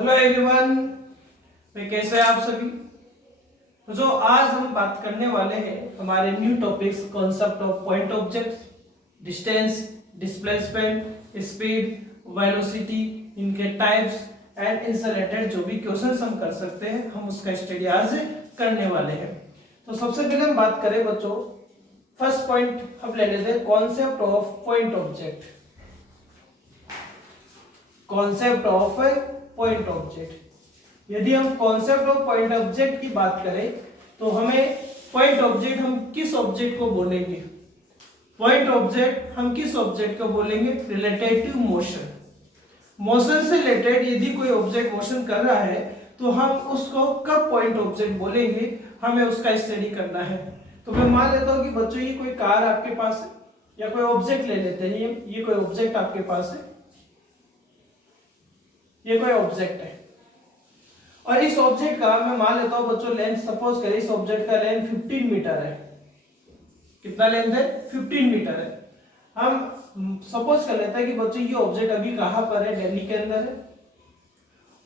Hello everyone, मैं कैसे हैं आप सभी। तो जो आज हम बात करने वाले हैं हमारे new topics concept of point object, distance, displacement, speed, velocity, इनके टाइप्स एंड इनसे रिलेटेड जो भी क्वेश्चंस हम कर सकते हैं हम उसका स्टडी आज करने वाले हैं। तो सबसे पहले हम बात करें बच्चों, फर्स्ट पॉइंट हम ले लेते हैं concept of point object. Concept of point object, यदि हम कॉन्सेप्ट ऑफ पॉइंट ऑब्जेक्ट की बात करें तो हमें पॉइंट ऑब्जेक्ट हम किस ऑब्जेक्ट को बोलेंगे, पॉइंट ऑब्जेक्ट हम किस ऑब्जेक्ट को बोलेंगे, रिलेटेड टू मोशन। मोशन से रिलेटेड यदि कोई ऑब्जेक्ट मोशन कर रहा है तो हम उसको कब पॉइंट ऑब्जेक्ट बोलेंगे, हमें उसका स्टडी करना है। तो मैं मान लेता हूं कि बच्चों ये कोई कार आपके पास है या कोई ऑब्जेक्ट ले लेते हैं, ये कोई ऑब्जेक्ट आपके पास है, ये कोई ऑब्जेक्ट है और इस ऑब्जेक्ट का मैं मान लेता हूं बच्चों लेंथ, सपोज करें इस ऑब्जेक्ट का लेंथ 15 मीटर है। कितना लेंथ है? 15 मीटर है। हम सपोज कर लेते हैं कि बच्चों ये ऑब्जेक्ट अभी कहां पर है, दिल्ली के अंदर है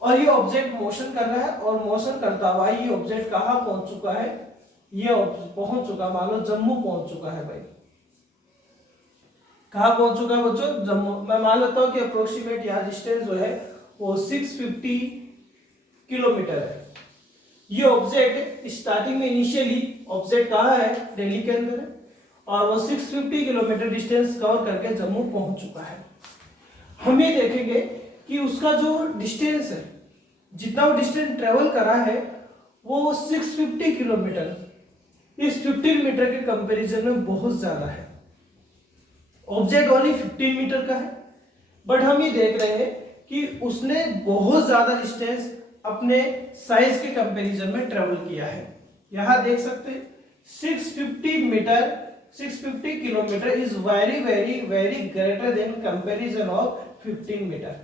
और ये ऑब्जेक्ट मोशन कर रहा है और मोशन करता हुआ ये ऑब्जेक्ट कहां पहुंच चुका है, ये पहुंच चुका मान लो जम्मू पहुंच चुका है। भाई कहां पहुंच चुका है बच्चों? जम्मू। मैं मान लेता हूं कि अप्रोक्सीमेट यहाँ डिस्टेंस जो है वो 650 किलोमीटर है। ये ऑब्जेक्ट स्टार्टिंग में इनिशियली ऑब्जेक्ट कहाँ है, दिल्ली के अंदर है और वो 650 किलोमीटर डिस्टेंस कवर करके जम्मू पहुंच चुका है। हम ये देखेंगे कि उसका जो डिस्टेंस है, जितना वो डिस्टेंस ट्रेवल करा है वो 650 किलोमीटर इस 15 मीटर के कंपैरिजन में बहुत ज्यादा है। ऑब्जेक्ट ओनली 15 मीटर का है बट हम ये देख रहे हैं कि उसने बहुत ज्यादा डिस्टेंस अपने साइज के कंपैरिजन में ट्रेवल किया है। यहां देख सकते हैं 650 metre, 650 kilometre is very very very greater than comparison of 15 metre.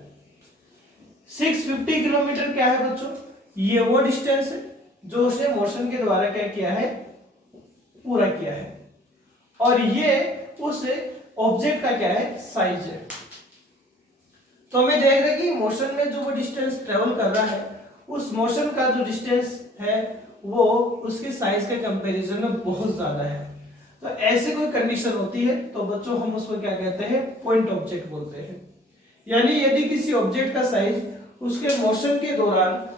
650 kilometre क्या है बच्चों? ये वो डिस्टेंस है जो उसने मोशन के द्वारा क्या किया है, पूरा किया है और ये उस ऑब्जेक्ट का क्या है, साइज है। तो हमें देख रहे हैं कि मोशन में जो वो डिस्टेंस ट्रेवल कर रहा है उस मोशन का जो डिस्टेंस है वो उसके साइज के कंपैरिजन में बहुत ज्यादा है। तो ऐसे कोई कंडीशन होती है तो बच्चों हम उसको क्या कहते हैं, पॉइंट ऑब्जेक्ट बोलते हैं। यानी यदि किसी ऑब्जेक्ट का साइज उसके मोशन के दौरान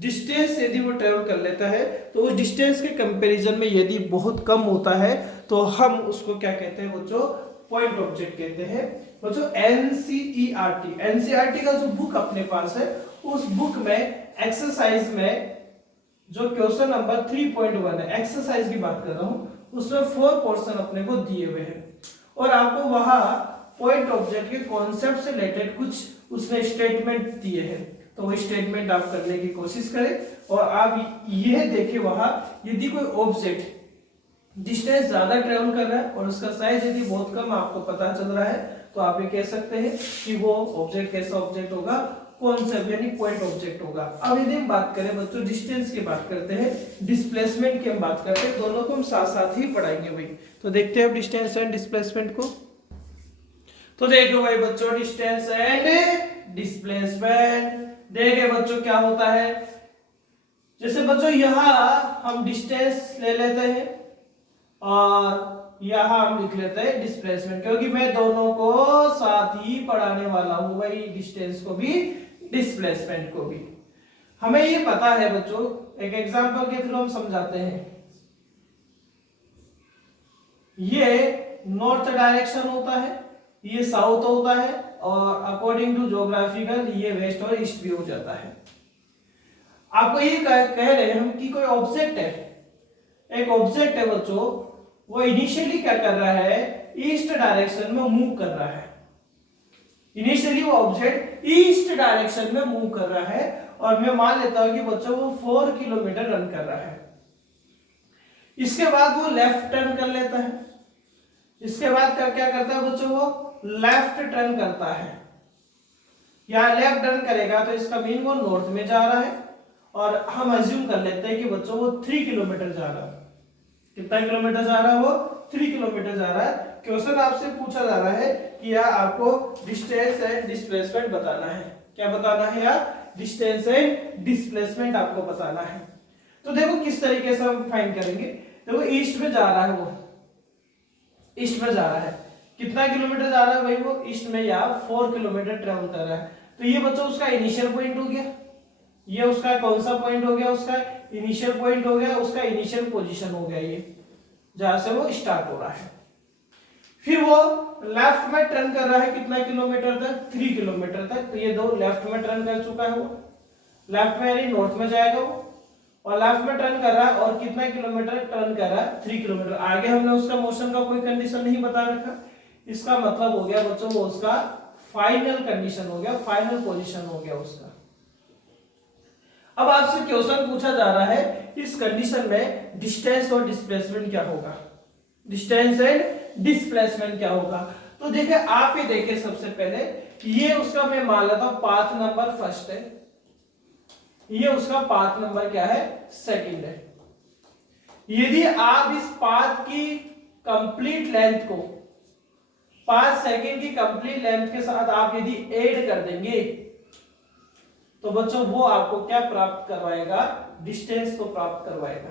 डिस्टेंस यदि वो ट्रेवल कर लेता है तो उस डिस्टेंस के कंपैरिजन में यदि बहुत कम होता है तो हम उसको क्या कहते हैं बच्चों, पॉइंट ऑब्जेक्ट कहते हैं। बच्चों एनसीईआरटी का जो बुक अपने पास है उस बुक में एक्सरसाइज में जो क्वेश्चन नंबर 3.1 है, एक्सरसाइज की बात कर रहा हूं, उसमें 4 पोर्शन अपने को दिए हुए हैं और आपको वहां पॉइंट ऑब्जेक्ट के कॉन्सेप्ट से रिलेटेड कुछ उसने स्टेटमेंट दिए हैं। तो वो स्टेटमेंट आप करने की कोशिश करें और आप यह देखें वहां यदि कोई ऑब्जेक्ट डिस्टेंस ज्यादा ट्रेवल कर रहा है और उसका साइज यदि बहुत कम आपको पता चल रहा है तो आप ये कह सकते हैं कि वो ऑब्जेक्ट कैसा ऑब्जेक्ट होगा, कॉन्सेप्ट यानी पॉइंट ऑब्जेक्ट होगा। अब यदि हम बात करें बच्चों डिस्टेंस की बात करते हैं, डिस्प्लेसमेंट की हम बात करते हैं, दोनों को हम साथ साथ ही पढ़ाएंगे भाई। तो देखते हैं अब डिस्टेंस एंड डिस्प्लेसमेंट को। तो देखो भाई बच्चों डिस्टेंस एंड डिस्प्लेसमेंट, देखिए बच्चों क्या होता है। जैसे बच्चों यहां हम डिस्टेंस ले लेते हैं और यहां हम लिख लेते हैं डिस्प्लेसमेंट, क्योंकि मैं दोनों को साथ ही पढ़ाने वाला हूं भाई, डिस्टेंस को भी डिस्प्लेसमेंट को भी। हमें ये पता है बच्चों, एक एग्जांपल के थ्रू हम समझाते हैं। ये नॉर्थ डायरेक्शन होता है, ये साउथ होता है और अकॉर्डिंग टू ज्योग्राफिकल ये वेस्ट और ईस्ट भी हो जाता है। आपको ये कह रहे हैं हम कि कोई ऑब्जेक्ट है, एक ऑब्जेक्ट है बच्चों, वो इनिशियली क्या कर रहा है, ईस्ट डायरेक्शन में मूव कर रहा है। इनिशियली वो ऑब्जेक्ट ईस्ट डायरेक्शन में मूव कर रहा है और मैं मान लेता हूं कि बच्चों वो 4 किलोमीटर रन कर रहा है। इसके बाद वो लेफ्ट टर्न कर लेता है, इसके बाद क्या करता है बच्चों, वो लेफ्ट टर्न करता है। यहां लेफ्ट टर्न करेगा तो इसका मीन वो नॉर्थ में जा रहा है और हम अज्यूम कर लेते हैं कि बच्चों वो 3 किलोमीटर जा रहा है। कितना किलोमीटर जा रहा है वो? 3 किलोमीटर जा रहा है। क्वेश्चन आपसे पूछा जा रहा है कि यार आपको डिस्टेंस एंड डिस्प्लेसमेंट बताना है। क्या बताना है यार? डिस्टेंस एंड डिस्प्लेसमेंट आपको बताना है। तो देखो किस तरीके से हम फाइंड करेंगे। देखो ईस्ट में जा रहा है, वो ईस्ट में जा रहा है, कितना किलोमीटर जा रहा है भाई? वो ईस्ट में या 4 किलोमीटर ट्रेवल कर रहा है। तो ये बच्चों उसका इनिशियल पॉइंट हो गया, ये उसका कौन सा पॉइंट हो गया? उसका इनिशियल पॉइंट हो गया, उसका इनिशियल पोजीशन हो गया, ये जहां से वो स्टार्ट हो रहा है। फिर वो लेफ्ट में टर्न कर रहा है, कितना किलोमीटर तक? 3 किलोमीटर तक। तो ये दो लेफ्ट में टर्न कर चुका है, वो लेफ्ट में यानी नॉर्थ में जाएगा वो, और लेफ्ट में टर्न कर रहा है, और कितना किलोमीटर टर्न कर रहा है? 3 किलोमीटर। आगे हमने उसका मोशन का कोई कंडीशन नहीं बता रखा, इसका मतलब हो गया बच्चों वो उसका फाइनल कंडीशन हो गया, फाइनल पोजीशन हो गया उसका। अब आपसे क्वेश्चन पूछा जा रहा है इस कंडीशन में डिस्टेंस और डिस्प्लेसमेंट क्या होगा, डिस्टेंस एंड डिस्प्लेसमेंट क्या होगा। तो देखिए आप ये देखिए, सबसे पहले ये उसका मैं मान लेता हूं पाथ नंबर फर्स्ट है, ये उसका पाथ नंबर क्या है? सेकंड है। यदि आप इस पाथ की कंप्लीट लेंथ को 5 सेकंड की कंप्लीट लेंथ के साथ आप यदि ऐड कर देंगे तो बच्चों वो आपको क्या प्राप्त करवाएगा? डिस्टेंस को प्राप्त करवाएगा।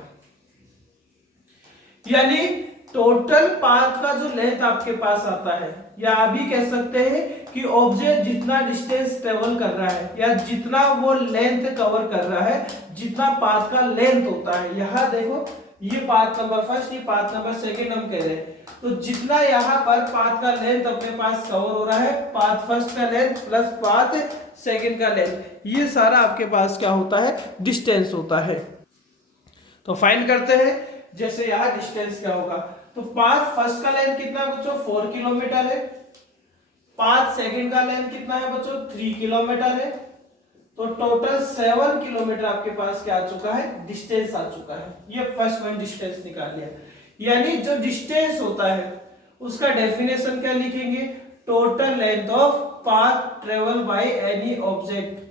यानी टोटल पाथ का जो लेंथ आपके पास आता है, या आप भी कह सकते हैं कि ऑब्जेक्ट जितना डिस्टेंस ट्रेवल कर रहा है या जितना वो लेंथ कवर कर रहा है, जितना पाथ का लेंथ होता है। यहां देखो ये पाथ नंबर फर्स्ट, ये पाथ नंबर सेकंड हम कह रहे हैं, तो जितना यहाँ पर पाथ का लेंथ अपने पास कवर हो रहा है, पाथ फर्स्ट का लेंथ प्लस पाथ सेकंड का लेंथ, ये सारा आपके पास क्या होता है? डिस्टेंस होता है। तो फाइंड करते हैं। जैसे यहाँ डिस्टेंस क्या होगा, तो पाथ फर्स्ट का लेंथ कितना बच्चों? 4 किलोमीटर है। पाथ सेकंड का लेंथ कितना है बच्चों? 3 किलोमीटर है। तो टोटल 7 किलोमीटर आपके पास क्या आ चुका है? डिस्टेंस आ चुका है। ये फर्स्ट वन डिस्टेंस निकाल लिया। यानी जो डिस्टेंस होता है उसका डेफिनेशन क्या लिखेंगे? Total length of path travel by any object.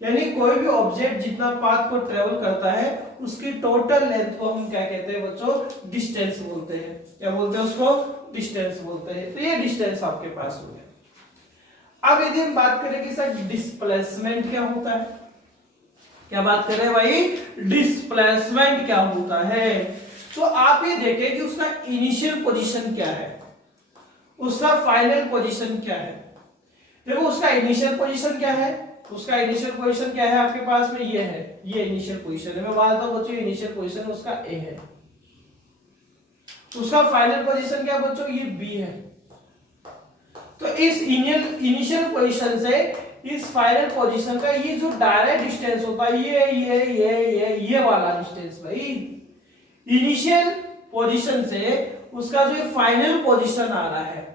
यानी कोई भी ऑब्जेक्ट जितना पाथ को ट्रेवल करता है उसकी टोटल लेंथ को हम क्या कहते हैं बच्चों? डिस्टेंस बोलते हैं। क्या बोलते हैं उसको? डिस्टेंस बोलते हैं। तो ये डिस्टेंस आपके पास हो गया। अब यदि हम बात करें कि सर डिस्प्लेसमेंट क्या होता है, क्या बात कर रहे हैं भाई? डिस्प्लेसमेंट क्या होता है? तो आप ये देखें कि उसका इनिशियल पोजीशन क्या है, उसका फाइनल पोजीशन क्या है। देखो उसका इनिशियल पोजीशन क्या है, उसका इनिशियल पोजीशन क्या है आपके पास में? ये है, ये इनिशियल पोजीशन है। मैं मानता हूं बच्चों इनिशियल पोजीशन उसका ए है। उसका फाइनल पोजीशन क्या बच्चों? ये बी है। तो इस इनिशियल पोजीशन से इस फाइनल पोजीशन का ये जो डायरेक्ट डिस्टेंस होता है, ये वाला डिस्टेंस भाई, इनिशियल पोजीशन से उसका जो फाइनल पोजीशन आ रहा है,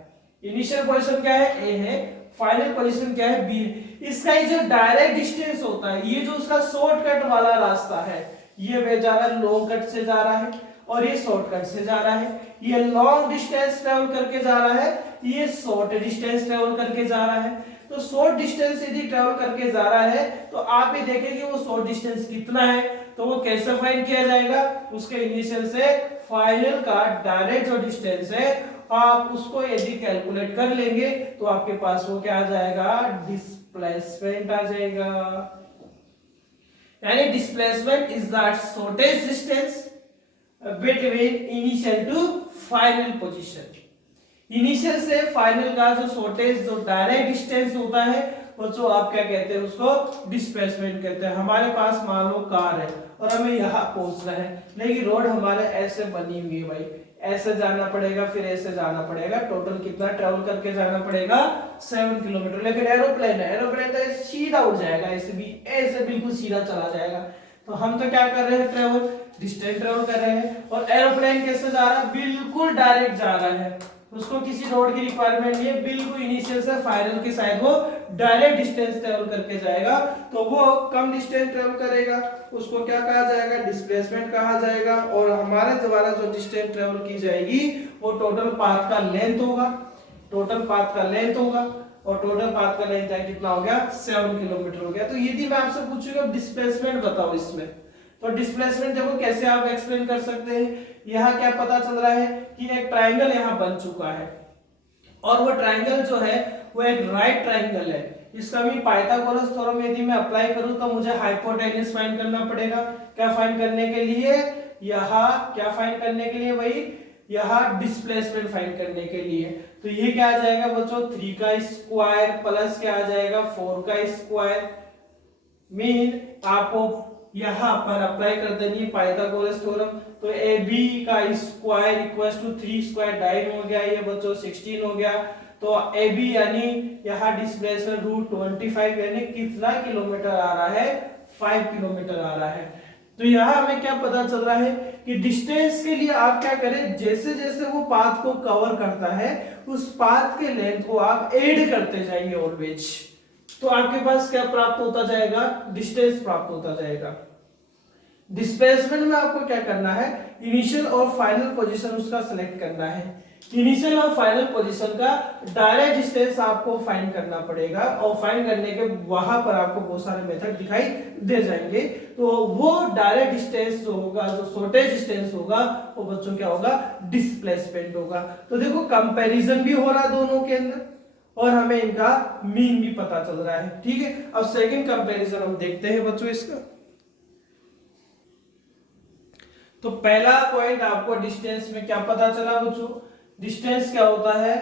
इनिशियल पोजीशन क्या है? ए है, फाइनल पोजीशन क्या है? बी है। इसका ये जो डायरेक्ट डिस्टेंस होता है, ये जो उसका शॉर्टकट वाला रास्ता है, ये वे जा रहा है लॉन्ग कट से जा रहा है, और ये शॉर्टकट से जा रहा है। ये लॉन्ग डिस्टेंस ट्रेवल करके जा रहा है, ये शॉर्ट डिस्टेंस ट्रेवल करके जा रहा है। तो शॉर्ट डिस्टेंस यदि ट्रेवल करके जा रहा है तो आप ये देखेंगे वो शॉर्ट डिस्टेंस कितना है। तो वो कैसे फाइंड किया जाएगा? उसके इनिशियल से फाइनल का डायरेक्ट जो डिस्टेंस है आप उसको यदि कैलकुलेट कर लेंगे तो आपके पास वो क्या आ जाएगा? डिस्प्लेसमेंट आ जाएगा। यानी displacement is the shortest distance between initial to final position. Initial से फाइनल का जो शॉर्टेज जो डायरेक्ट डिस्टेंस होता है वो जो आप क्या कहते हैं? उसको डिस्प्लेसमेंट कहते हैं। हमारे पास मान लो कार है और हमें यहाँ पहुंचना है, लेकिन रोड हमारे ऐसे बनी हुई है भाई, ऐसे जाना पड़ेगा फिर ऐसे जाना पड़ेगा, टोटल कितना ट्रेवल करके जाना पड़ेगा? 7 किलोमीटर। लेकिन एरोप्लेन है, एरोप्लेन तो सीधा उड़ जाएगा, ऐसे बिल्कुल सीधा चला जाएगा। तो हम तो क्या कर रहे हैं? ट्रेवल डिस्टेंस ट्रेवल कर रहे हैं। और एरोप्लेन कैसे जा रहा है? बिल्कुल डायरेक्ट जा रहा है, उसको किसी रोड की रिक्वायरमेंट नहीं है, बिल्कुल इनिशियल से फाइनल की साइड वो डायरेक्ट डिस्टेंस ट्रेवल करके जाएगा। तो वो कम डिस्टेंस ट्रेवल करेगा, उसको क्या कहा जाएगा? डिस्प्लेसमेंट कहा जाएगा। और हमारे द्वारा जो डिस्टेंस ट्रेवल की जाएगी वो टोटल पाथ का लेंथ होगा, टोटल पाथ का लेंथ होगा, और टोटल पाथ का लेंथ कितना हो गया? 7 किलोमीटर हो गया। तो यदि मैं आपसे पूछूंगा डिस्प्लेसमेंट बताओ इसमें, तो डिस्प्लेसमेंट देखो कैसे आप एक्सप्लेन कर सकते हैं। यहाँ क्या पता चल रहा है कि एक ट्राइंगल यहाँ बन चुका है, और वो ट्राइंगल जो है वो एक राइट ट्राइंगल है। इसका भी पाइथागोरस थ्योरम यदि मैं अप्लाई करूं तो मुझे हाइपोटेन्यूज फाइंड करना पड़ेगा। क्या फाइंड करने के लिए? यहाँ क्या फाइंड करने के लिए? वही यहाँ डिस्प्लेसमेंट फाइंड करने के लिए। तो ये क्या आ जाएगा बच्चों? 3 का स्क्वायर प्लस क्या आ जाएगा? 4 का स्क्वायर। मीन आपको यहाँ पर अप्लाई कर देनी है पाइथागोरस थ्योरम। तो ए बी का स्क्वायर इक्वल्स टू 3 स्क्वायर 9 हो गया, ये बच्चों 16 हो गया। तो ए बी यानी यहाँ डिस्प्लेसमेंट रूट 25 यानी कितना किलोमीटर आ रहा है? 5 किलोमीटर आ रहा है। तो यहाँ हमें क्या पता चल रहा है कि डिस्टेंस के लिए आप क्या करें, जैसे जैसे वो पाथ को कवर करता है उस पाथ के लेंथ को आप ऐड करते जाइए ऑलवेज। तो आपके पास क्या प्राप्त होता जाएगा? डिस्टेंस प्राप्त होता जाएगा। डिस्प्लेसमेंट में आपको क्या करना है? इनिशियल और फाइनल पोजीशन उसका सिलेक्ट करना है। इनिशियल और फाइनल पोजीशन का डायरेक्ट डिस्टेंस आपको फाइंड करना पड़ेगा और फाइंड करने के वहां पर आपको बहुत सारे मेथड दिखाई दे जाएंगे। तो वो डायरेक्ट डिस्टेंस जो होगा, जो शॉर्टेज डिस्टेंस होगा, वो बच्चों क्या होगा? डिस्प्लेसमेंट होगा। तो देखो कंपैरिजन भी हो रहा है दोनों के अंदर और हमें इनका मीन भी पता चल रहा है। ठीक है, अब सेकंड कंपैरिजन हम देखते हैं बच्चों इसका। तो पहला पॉइंट आपको डिस्टेंस में क्या पता चला बच्चों? डिस्टेंस क्या होता है?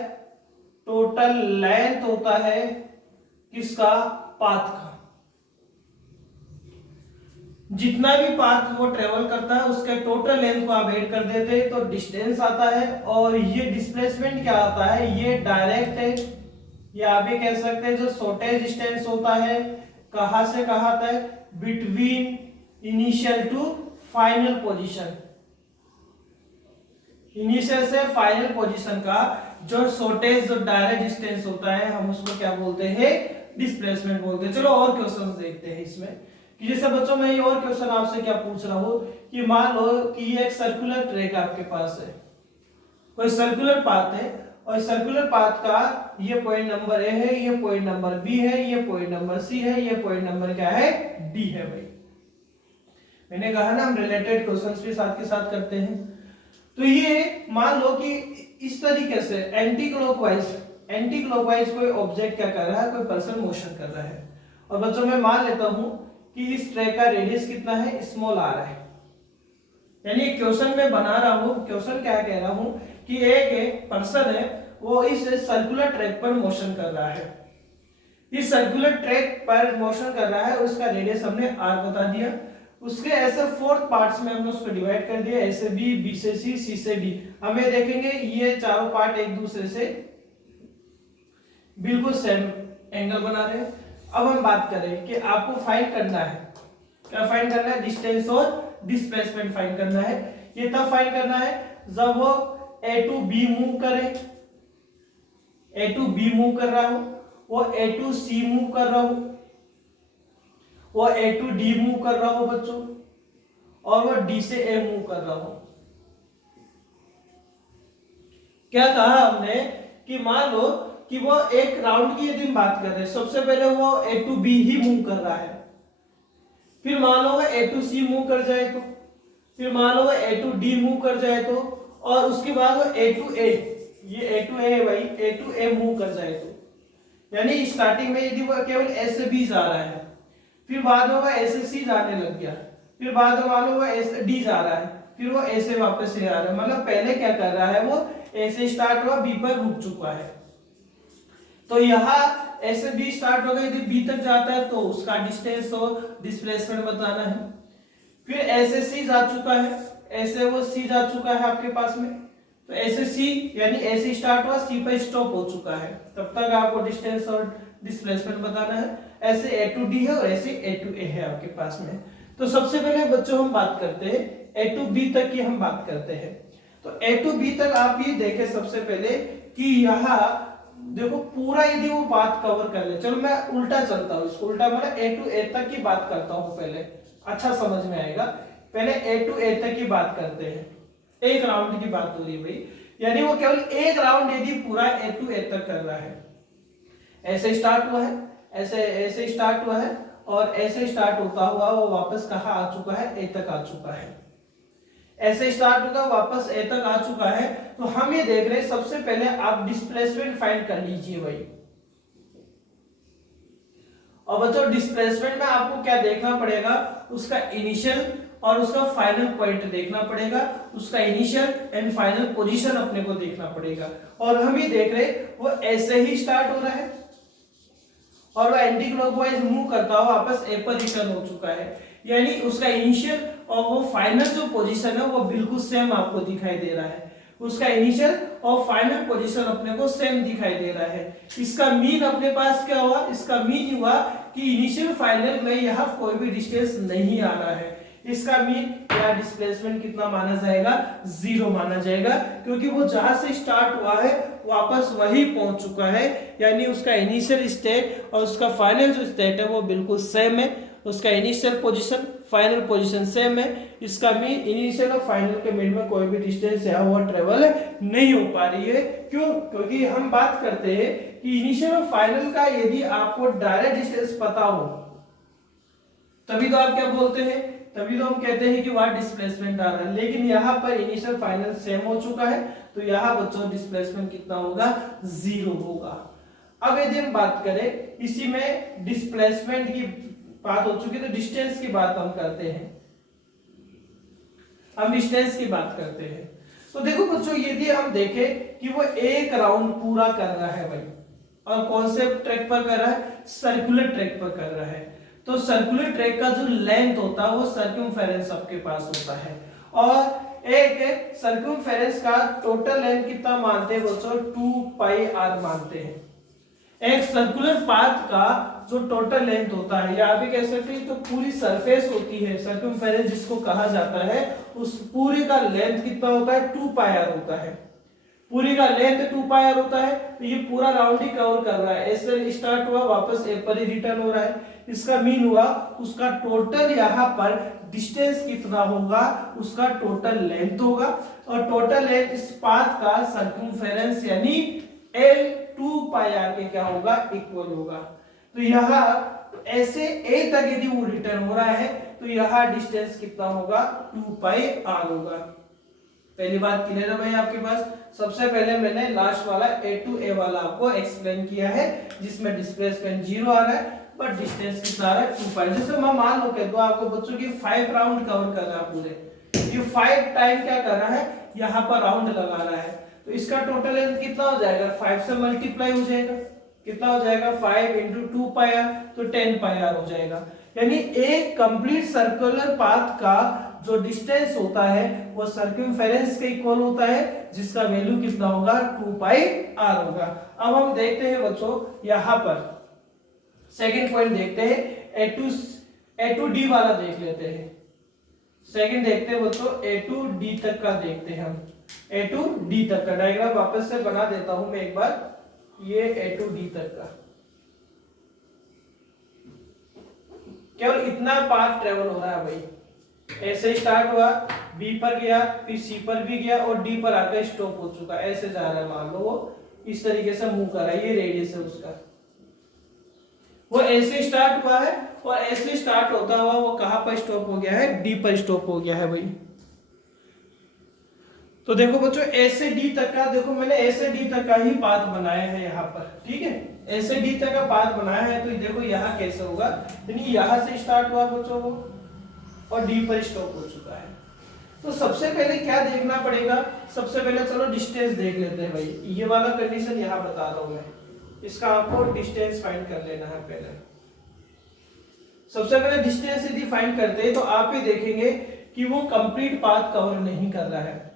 टोटल लेंथ होता है किसका? पाथ का। जितना भी पाथ वो ट्रेवल करता है उसके टोटल लेंथ को आप ऐड कर देते हैं तो डिस्टेंस आता है। और ये डिस्प्लेसमेंट क्या आता है? ये डायरेक्ट है, या आप ये कह सकते हैं जो शॉर्टेज डिस्टेंस होता है कहां से कहां आता है? Between initial to final position. Initial से फाइनल पोजीशन का जो शॉर्टेज जो डायरेक्ट डिस्टेंस होता है हम उसको क्या बोलते हैं? डिस्प्लेसमेंट बोलते हैं। चलो और क्वेश्चंस देखते हैं इसमें कि जैसे बच्चों मैं ये और क्वेश्चन आपसे क्या पूछ रहा हूं कि मान लो कि ये एक सर्कुलर ट्रैक आपके पास है, कोई सर्कुलर पाथ है और सर्कुलर पाथ का ये पॉइंट नंबर ए है, ये पॉइंट नंबर बी है, ये पॉइंट नंबर सी है, ये पॉइंट नंबर क्या है? डी है। भाई मैंने कहा ना हम रिलेटेड क्वेश्चंस भी साथ के साथ करते हैं। तो ये मान लो कि इस तरीके से एंटी क्लॉकवाइज कोई ऑब्जेक्ट क्या कर रहा है? कोई पर्सन मोशन कर रहा है। और बच्चों मैं मान लेता हूं कि इस ट्रैक का रेडियस कितना है? स्मॉल आर है। यानी क्वेश्चन में बना रहा हूं, क्वेश्चन क्या कह रहा हूं कि एक पर्सन है वो इस सर्कुलर ट्रैक पर मोशन कर रहा है। इस सर्कुलर ट्रैक पर मोशन कर रहा है, उसका रेडियस हमने आर बता दिया। उसके ऐसे 4 पार्ट्स में हमने उसको डिवाइड कर दिया, ए से बी से सी से डी। हमें देखेंगे ये चारों पार्ट एक दूसरे से बिल्कुल सेम एंगल बना रहे हैं। अब हम बात करें कि आपको फाइंड करना है, क्या फाइंड करना है? डिस्टेंस और डिस्प्लेसमेंट फाइंड करना है। ये तब फाइंड करना है जब वो ए टू बी मूव करे, ए टू बी मूव कर रहा हूं, वो ए टू सी मूव कर रहा हूं, वो ए टू डी मूव कर रहा हो बच्चों, और वो डी से ए मूव कर रहा हो। क्या कहा हमने कि मान लो कि वो एक राउंड की यदि हम बात कर रहे हैं, सबसे पहले वो ए टू बी ही मूव कर रहा है, फिर मान लो वो ए टू सी मूव कर जाए तो, फिर मान लो वो ए टू डी मूव कर जाए तो, और उसके बाद वो ए टू ए, ये ए टू ए है भाई, ए टू ए मूव कर जाए तो, यानी स्टार्टिंग में यदि वो केवल ए से बी जा रहा है, फिर बाद में वो ए से सी जाने लग गया, फिर बाद में मान लो वो ए से डी जा रहा है, फिर वो ए से वापस ए आ रहा है, मतलब पहले क्या कर रहा है वो ए से स्टार्ट हुआ बी पर रुक चुका है। तो यहाँ ए से बी स्टार्ट होगा, यदि बी तक जाता है तो उसका डिस्टेंस और डिस्प्लेसमेंट बताना है। फिर ए से सी जा चुका है, ए से वो सी जा चुका है आपके पास में, तो ए से सी यानी ए से स्टार्ट हुआ सी पर स्टॉप हो चुका है, तब तक आपको डिस्टेंस और डिस्प्लेसमेंट बताना है। ऐसे ए टू डी है और ऐसे ए टू ए है आपके पास में। तो सबसे पहले बच्चों हम बात करते हैं ए टू बी तक की हम बात करते हैं। तो ए टू बी तक आप ये देखें सबसे पहले कि यहाँ देखो पूरा यदि वो बात कवर कर ले, चलो मैं उल्टा चलता हूँ, इसको उल्टा मतलब ए टू ए तक की बात करता हूँ पहले, अच्छा समझ में आएगा। पहले ए टू ए तक की बात करते हैं, एक राउंड की बात हो रही है भाई, यानी वो केवल एक राउंड यदि पूरा ए टू ए तक कर रहा है, ऐसे स्टार्ट हुआ है, ऐसे स्टार्ट हुआ है और ऐसे स्टार्ट होता हुआ वो वापस कहाँ आ चुका है? ए तक आ चुका है। ऐसे स्टार्ट होगा वापस ए तक आ चुका है। तो हम ये देख रहे हैं, सबसे पहले आप डिस्प्लेसमेंट फाइंड कर लीजिए भाई। और बच्चों डिस्प्लेसमेंट में आपको क्या देखना पड़ेगा, उसका इनिशियल और उसका फाइनल पॉइंट देखना पड़ेगा, उसका इनिशियल एंड फाइनल पोजीशन अपने को देखना पड़ेगा। और हम ये देख रहे वो ऐसे ही स्टार्ट हो रहा है और वो एंटी क्लॉकवाइज मूव करता हुआ वापस ए पर रिटर्न हो चुका है, यानी उसका इनिशियल और वो फाइनल जो पोजीशन है वो बिल्कुल सेम आपको दिखाई दे रहा है। उसका इनिशियल और फाइनल पोजीशन अपने को सेम दिखाई दे रहा है। इसका मीन अपने पास क्या हुआ, इसका मीन हुआ कि इनिशियल फाइनल में यहाँ कोई भी डिस्टेंस नहीं आ रहा है। इसका मीन या डिस्प्लेसमेंट कितना माना जाएगा, 0 माना जाएगा, क्योंकि वो जहां से स्टार्ट हुआ है वापस वही पहुंच चुका है, यानी उसका इनिशियल स्टेट और उसका फाइनल जो स्टेट है वो बिल्कुल सेम है। उसका initial position final position same है। इसका मीन इनिशियल और फाइनल के मिड में कोई भी डिस्टेंस या वो ट्रेवल नहीं हो पा रही है। क्यों? क्योंकि हम बात करते हैं कि इनिशियल और फाइनल का यदि आपको डायरेक्ट डिस्टेंस पता हो तभी तो आप क्या बोलते हैं, तभी तो हम कहते हैं कि वहां डिस्प्लेसमेंट आ रहा है। लेकिन यहाँ पर इनिशियल फाइनल सेम हो चुका है, तो यहाँ बच्चों डिस्प्लेसमेंट कितना होगा, 0 होगा। अब यदि हम बात करें इसी में डिस्प्लेसमेंट की बात हो चुकी है, तो डिस्टेंस की बात हम करते हैं। हम डिस्टेंस की बात करते हैं तो देखो बच्चों, यदि हम देखें कि वो एक राउंड पूरा कर रहा है भाई, और कौन से ट्रैक पर कर रहा है, सर्कुलर ट्रैक पर कर रहा है, तो सर्कुलर ट्रैक का जो लेंथ होता है वो सर्कमफेरेंस आपके पास होता है। और एक सर्कमफेरेंस का टोटल लेंथ कितना मानते हैं बच्चों, 2πr मानते हैं। एक सर्कुलर पाथ का जो टोटल लेंथ होता है, या भी कह सकते हैं तो पूरी सरफेस होती है सर्कमफेरेंस जिसको कहा जाता है, उस पूरी का लेंथ कितना होता है, 2πr होता है। पूरी का लेंथ 2πr होता है, तो ये पूरा राउंड ही कवर कर रहा है। ऐसे स्टार्ट हुआ वापस ए पर ही रिटर्न हो रहा है। इसका मीन हुआ उसका टोटल यहाँ पर डिस्टेंस कितना होगा, उसका टोटल लेंथ होगा। और टोटल लेंथ इस पाथ का सर्कमफेरेंस यानी L 2πr के क्या होगा, इक्वल होगा। तो यहाँ ऐसे a तक यदि वो रिटर्न हो रहा है तो यहाँ डिस्टेंस कितना होगा, 2πr होगा। पहली बात क्लियर है भाई आपके पास। सबसे पहले मैंने लास्ट वाला a to a वाला आपको एक्सप्लेन किया है, जिसमें डिस्प्लेसमेंट 0 आ रहा है बट डिस्टेंस कितना आ रहा है, 2πr। जैसे मैं मान लो कहता हूं आपको बच्चों की 5 राउंड कवर कर रहा है पूरे, ये 5 टाइम क्या कर रहा है, यहाँ पर राउंड लगा रहा है, तो इसका टोटल लेंथ कितना हो जाएगा, 5 से मल्टीप्लाई हो जाएगा। कितना हो जाएगा, 5 × 2πr, तो 10πr हो जाएगा। यानी एक कंप्लीट सर्कुलर पाथ का जो डिस्टेंस होता है वो सर्कमफेरेंस के इक्वल होता है, जिसका वैल्यू कितना होगा, 2πr होगा। अब हम देखते हैं बच्चों यहाँ पर सेकंड पॉइंट देखते हैं, A to D वाला देख लेते हैं। सेकंड देखते हैं बच्चों A to D तक का देखते हैं हम। A to D तक का डायग्राम वापस से बना देता हूं मैं एक बार, ये A to D तक का केवल इतना पाथ ट्रेवल हो रहा है भाई। ऐसे स्टार्ट हुआ, B पर गया, फिर C पर भी गया और D पर आकर स्टॉप हो चुका, ऐसे जा रहा है। मान लो वो इस तरीके से मूव कर रहा है, ये रेडियस है उसका। वो ऐसे स्टार्ट हुआ है और ऐसे स्टार्ट होता हुआ वो कहां पर स्टॉप हो गया है, D पर स्टॉप हो गया है भाई। तो देखो बच्चों ऐसे डी तक का, देखो मैंने ऐसे डी तक का ही पाथ बनाया है यहाँ पर, ठीक है, ऐसे डी तक का पाथ बनाया है। तो देखो यहाँ कैसे होगा, यानी यहाँ से स्टार्ट हुआ बच्चों वो और डी पर स्टॉप हो चुका है। तो सबसे पहले क्या देखना पड़ेगा, सबसे पहले चलो डिस्टेंस देख लेते हैं भाई। ये वाला कंडीशन यहाँ बता रहा हूं मैं, इसका आपको डिस्टेंस फाइंड कर लेना है। पहले सबसे पहले डिस्टेंस यदि फाइंड करते हैं तो आप ही देखेंगे कि वो कंप्लीट पाथ कवर नहीं कर रहा है।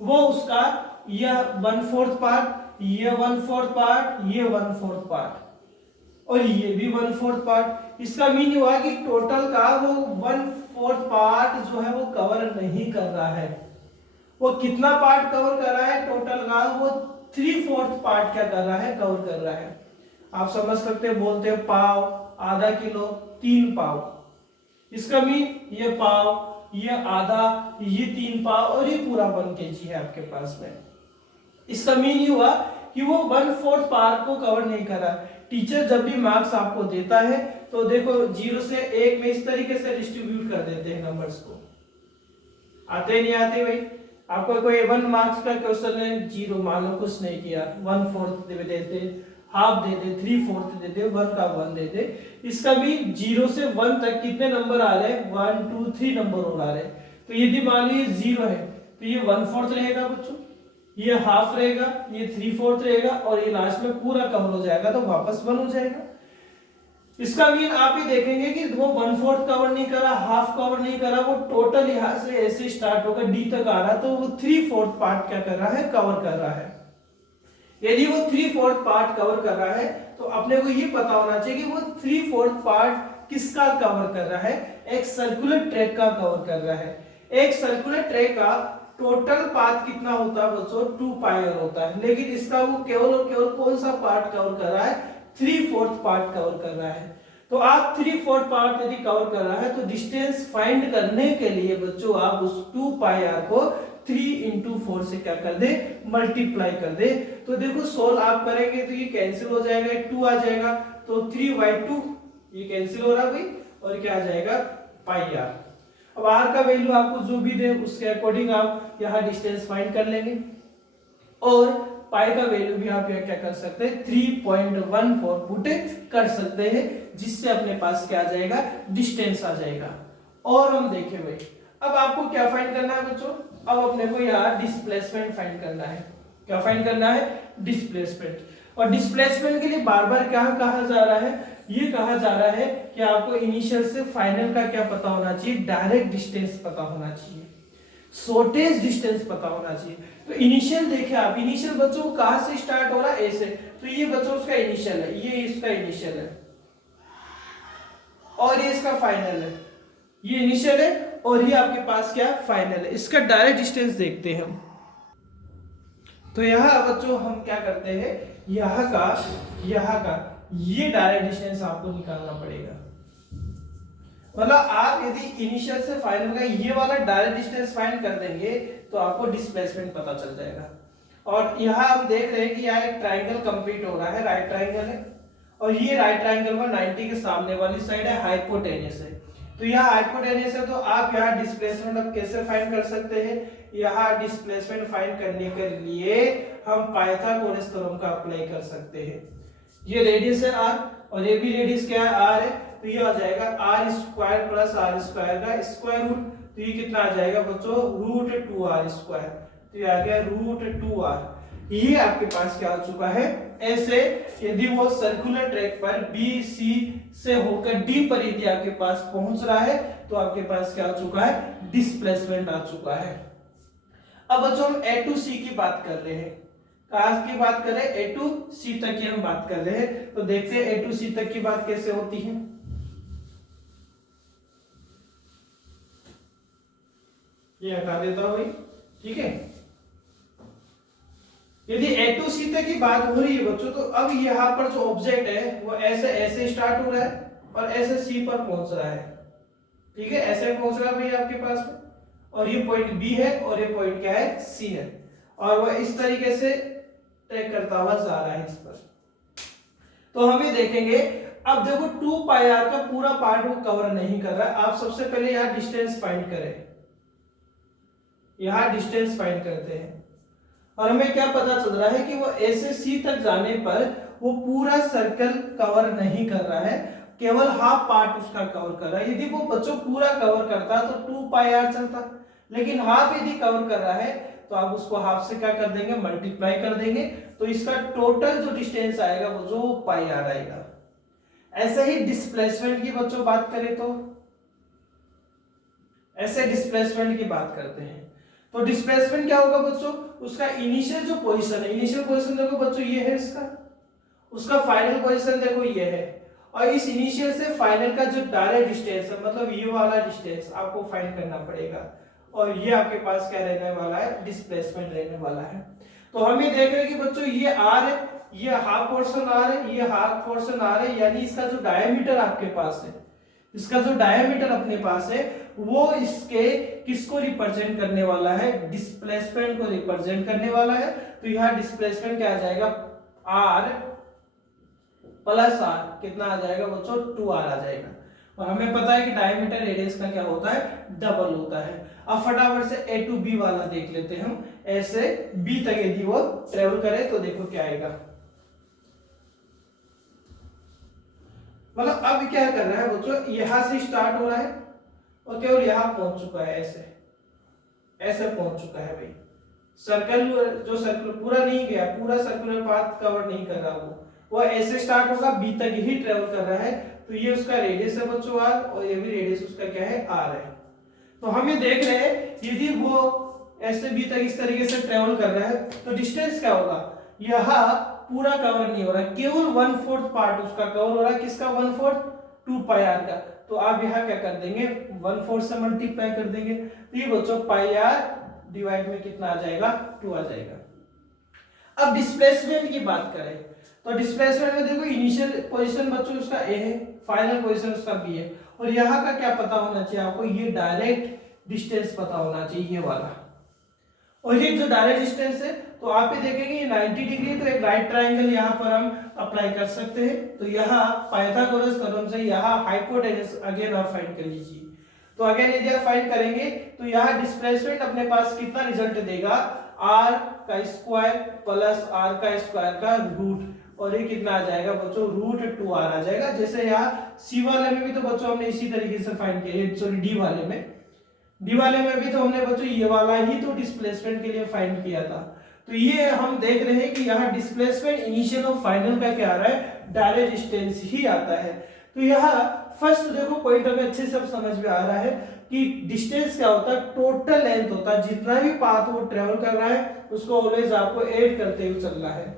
वो उसका यह 1/4 पार्ट, ये 1/4 पार्ट, ये 1/4 पार्ट और ये भी 1/4 पार्ट। इसका मीन हुआ कि टोटल का वो 1/4 पार्ट जो है वो कवर नहीं कर रहा है। वो कितना पार्ट कवर कर रहा है टोटल का, वो 3/4 पार्ट क्या कर रहा है, कवर कर रहा है। आप समझ सकते हैं, बोलते हैं पाव, आधा किलो, 3 पाव। इसका मीन ये पाव, ये आधा, ये 3 पाव और ये पूरा 1 kg है आपके पास में। इसका मीन ये हुआ कि वो 1/4 पार्ट को कवर नहीं कर रहा। टीचर जब भी मार्क्स आपको देता है तो देखो 0 से 1 में इस तरीके से डिस्ट्रीब्यूट कर देते हैं नंबर्स को। आते नहीं आते भाई? आपको कोई 1 मार्क्स का क्वेश्चन है, 0 मान लो, कुछ नहीं किया, 1/4 दे देते, हाफ दे दे, 3/4 दे दे, 1 का 1 दे दे, इसका भी 0 से 1 तक कितने नंबर आ रहे हैं? 1 2 3 नंबर और आ रहे हैं। तो यदि मान लो ये 0 है तो ये 1/4 रहेगा बच्चों, ये हाफ रहेगा, ये 3/4 रहेगा, और ये लास्ट में पूरा कवर हो जाएगा तो वापस 1 हो जाएगा। इसका मीन आप ही देखेंगे कि वो 1/4 कवर नहीं करा, हाफ कवर नहीं करा, वो टोटल यहां से ऐसे स्टार्ट होकर डी तक आ रहा, तो वो 3/4 पार्ट क्या कर रहा है? कवर कर रहा है। यदि वो 3/4 पार्ट कवर कर रहा है तो अपने को ये पता होना चाहिए कि वो 3/4 पार्ट किसका कवर कर रहा है? एक सर्कुलर ट्रैक का कवर कर रहा है। एक सर्कुलर ट्रैक का टोटल पाथ कितना होता है बच्चों? 2 पाई आर होता है, लेकिन इसका वो केवल और केवल कौन सा पार्ट कवर कर रहा है? 3/4 पार्ट कवर कर रहा है। तो आप 3/4 पार्ट यदि कवर कर रहा है तो डिस्टेंस फाइंड करने के लिए बच्चों आप उस 2 पाई आर को 3 into 4 से क्या कर दे? मल्टीप्लाई कर दे। तो देखो सोल्व आप करेंगे तो ये कैंसिल हो जाएगा, 2 आ जाएगा, तो 3/2 ये कैंसिल हो रहा भाई, और क्या आ जाएगा? पाई आर। अब आर का वैल्यू आपको जो भी दे उसके अकॉर्डिंग आप यहाँ डिस्टेंस फाइंड कर लेंगे, और पाई का वैल्यू भी आप यहाँ क्या कर सकते हैं? 3.14 पुट कर सकते हैं, जिससे अपने पास क्या आ जाएगा? डिस्टेंस आ जाएगा। और हम देखें भाई, अब आपको क्या फाइंड करना है बच्चों? अब अपने को यहाँ डिस्प्लेसमेंट फाइंड करना है। क्या फाइंड करना है? डिस्प्लेसमेंट। और डिस्प्लेसमेंट के लिए बार बार क्या कहा जा रहा है? ये कहा जा रहा है कि आपको इनिशियल से फाइनल का क्या पता होना चाहिए? डायरेक्ट डिस्टेंस पता होना चाहिए, शॉर्टेज डिस्टेंस पता होना चाहिए। तो इनिशियल देखिए आप, इनिशियल बच्चों कहां से स्टार्ट हो रहा है? ए से, तो ये बच्चों उसका इनिशियल है, ये इसका इनिशियल है, और ये इसका फाइनल है। ये इनिशियल है और ये आपके पास क्या? फाइनल है। इसका डायरेक्ट डिस्टेंस देखते हैं हम। तो यहाँ बच्चों हम क्या करते हैं? यहाँ का ये डायरेक्ट डिस्टेंस आपको निकालना पड़ेगा। मतलब आप यदि इनिशियल से फाइनल का ये वाला डायरेक्ट डिस्टेंस फाइंड कर देंगे तो आपको डिस्प्लेसमेंट पता चल जाएगा। और यहाँ हम देख रहे हैं कि यहाँ एक ट्राइंगल कंप्लीट हो रहा है, राइट ट्राइंगल है, और ये राइट ट्राइंगल में 90 के सामने वाली साइड है हाइपोटेन्यूस है। तो यहाँ हाइपोटेन्यूस है, तो आप यहाँ डिस्प्लेसमेंट अब कैसे फाइंड कर सकते हैं? यहाँ डिस्प्लेसमेंट फाइंड करने के लिए हम पाइथागोरस थ्योरम का अप्लाई कर सकते हैं। ये रेडियस है r, और ये भी रेडियस क्या है? r है, तो ये आ जाएगा r² प्लस r² का स्क्वायर रूट। तो ये कितना आ जाएगा बच्चों? √2r²। तो ये आ गया √2r। ये आपके पास क्या आ चुका है? ऐसे यदि वो सर्कुलर ट्रैक पर बी सी से होकर डी पर यदि आपके पास पहुंच रहा है तो आपके पास क्या आ चुका है? डिस्प्लेसमेंट आ चुका है। अब बच्चों हम ए टू सी की बात कर रहे हैं। कहां की बात कर रहे हैं? ए टू सी तक की हम बात कर रहे हैं। तो देखते हैं ए टू सी तक की बात कैसे होती है। ये हटा देता हूं भाई, ठीक है। यदि ए टू सी तक की बात हो रही है बच्चों, तो अब यहाँ पर जो ऑब्जेक्ट है वो ऐसे ऐसे स्टार्ट हो रहा है और ऐसे सी पर पहुंच रहा है, ठीक है, ऐसे पहुंच रहा है भाई आपके पास में, और ये पॉइंट बी है और ये पॉइंट क्या है? सी है, और वह इस तरीके से ट्रैक करता हुआ जा रहा है इस पर। तो हम ये देखेंगे, अब देखो 2 पाई आर का पूरा पार्ट वो कवर नहीं कर रहा है। आप सबसे पहले यहाँ डिस्टेंस फाइंड करें, यहाँ डिस्टेंस फाइंड करते हैं, और हमें क्या पता चल रहा है कि वो ए से सी तक जाने पर वो पूरा सर्कल कवर नहीं कर रहा है, केवल हाफ पार्ट उसका कवर कर रहा है। यदि वो बच्चों पूरा कवर करता तो 2 पाई आर चलता, लेकिन हाफ यदि कवर कर रहा है तो आप उसको हाफ से क्या कर देंगे? मल्टीप्लाई कर देंगे, तो इसका टोटल जो डिस्टेंस आएगा वो जो पाई आर आएगा। ऐसे ही डिस्प्लेसमेंट की बच्चों बात करें तो ऐसे डिस्प्लेसमेंट की बात करते हैं, तो डिस्प्लेसमेंट क्या होगा बच्चों? उसका इनिशियल जो पोजीशन है, इनिशियल पोजीशन देखो बच्चों ये है इसका, उसका फाइनल पोजीशन देखो ये है, और इस इनिशियल से फाइनल का जो डायरेक्ट डिस्टेंस है, मतलब ये वाला डिस्टेंस आपको फाइंड करना पड़ेगा, और ये आपके पास क्या रहने वाला है? डिस्प्लेसमेंट रहने वाला है। तो हम ये देख रहे हैं कि बच्चों ये आर है, ये हाफ पोर्शन आर है, ये हाफ पोर्शन आर है, यानी इसका जो डायमीटर आपके पास है, इसका जो डायमीटर अपने पास है वो इसके किसको रिप्रेजेंट करने वाला है? डिस्प्लेसमेंट को रिप्रेजेंट करने वाला है। तो यहाँ डिस्प्लेसमेंट क्या आ जाएगा? r प्लस r, कितना आ जाएगा बच्चों? 2r आ जाएगा। और हमें पता है कि डायमीटर रेडियस का क्या होता है, डबल होता है। अब फटाफट से ए टू बी वाला देख लेते हैं हम। ऐसे बी तक यदि वो ट्रेवल करे तो देखो क्या आएगा। मतलब अब क्या कर रहा है बच्चों, यहां से स्टार्ट हो रहा है और केवल यहां पहुंच चुका है, ऐसे ऐसे पहुंच चुका है भाई। सर्कल जो सर्कल पूरा नहीं गया, पूरा सर्कुलर पाथ कवर नहीं कर रहा, वो ऐसे स्टार्ट होगा, बी तक ही ट्रेवल कर रहा है। तो ये उसका रेडियस है बच्चों आर, और ये भी रेडियस उसका क्या है, आर है। तो हम ये देख रहे हैं यदि वो ऐसे बी तक इस तरीके से ट्रेवल कर रहा है तो डिस्टेंस क्या होगा, यह पूरा कवर नहीं हो रहा, केवल 1/4 पार्ट उसका कवर हो रहा है। किसका 1/4, 2 पाई आर का। तो आप यहाँ क्या कर देंगे, 1/4 से मल्टीप्लाई कर देंगे। तो ये बच्चों पाई आर डिवाइड में कितना आ जाएगा, 2 आ जाएगा। अब डिस्प्लेसमेंट की बात करें तो डिस्प्लेसमेंट में देखो इनिशियल पोजीशन बच्चों उसका ए है, फाइनल पोजीशन उसका बी है, और यहाँ का क्या पता होना चाहिए आपको, ये डायरेक्ट डिस्टेंस पता होना चाहिए, ये वाला। और ये जो डायरेक्ट डिस्टेंस है तो आप ये देखेंगे ये 90 डिग्री, तो एक राइट ट्रायंगल यहाँ पर हम अप्लाई कर सकते हैं। तो यहाँ पाइथागोरस थ्योरम से यहाँ हाइपोटेनस अगेन आप फाइंड कर लीजिए। तो अगेन यदि आप फाइंड करेंगे तो यहाँ डिस्प्लेसमेंट अपने पास कितना रिजल्ट देगा, आर का स्क्वायर प्लस आर का स्क्वायर का रूट, और ये कितना आ जाएगा बच्चों, √2r आ जाएगा। जैसे यहाँ सी वाले में भी तो बच्चों हमने इसी तरीके से फाइंड किया, सॉरी डी वाले में भी तो हमने बच्चों ये वाला ही तो डिस्प्लेसमेंट के लिए फाइंड किया था। तो ये हम देख रहे हैं कि यहाँ डिस्प्लेसमेंट इनिशियल और फाइनल का क्या आ रहा है, डायरेक्ट डिस्टेंस ही आता है। तो यहाँ फर्स्ट देखो पॉइंट हमें अच्छे से समझ में आ रहा है कि डिस्टेंस क्या होता है, टोटल लेंथ होता है, जितना भी पाथ वो ट्रेवल कर रहा है उसको ऑलवेज आपको ऐड करते हुए चलना है।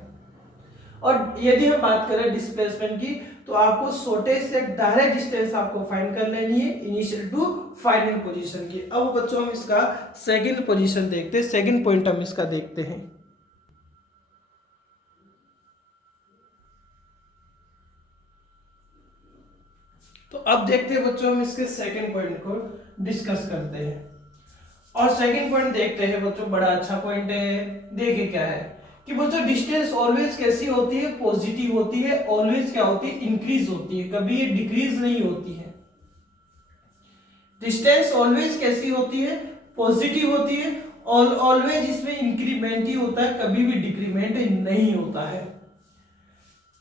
और यदि हम बात करें डिस्प्लेसमेंट की तो आपको शॉर्टेज से डायरेक्ट डिस्टेंस आपको फाइंड कर लेनी है इनिशियल टू फाइनल पोजीशन की। अब बच्चों हम इसका सेकंड पोजीशन देखते हैं, सेकंड पॉइंट हम इसका देखते हैं। तो अब देखते हैं बच्चों हम इसके सेकंड पॉइंट को डिस्कस करते हैं। और सेकंड पॉइंट देखते हैं बच्चों, बड़ा अच्छा पॉइंट है। देखिए क्या है कि बच्चों डिस्टेंस ऑलवेज कैसी होती है, पॉजिटिव होती है, ऑलवेज क्या होती है, इंक्रीज होती है, कभी ये डिक्रीज नहीं होती है। डिस्टेंस ऑलवेज कैसी होती है, पॉजिटिव होती है, और ऑलवेज इसमें इंक्रीमेंट ही होता है, कभी भी डिक्रीमेंट नहीं होता है।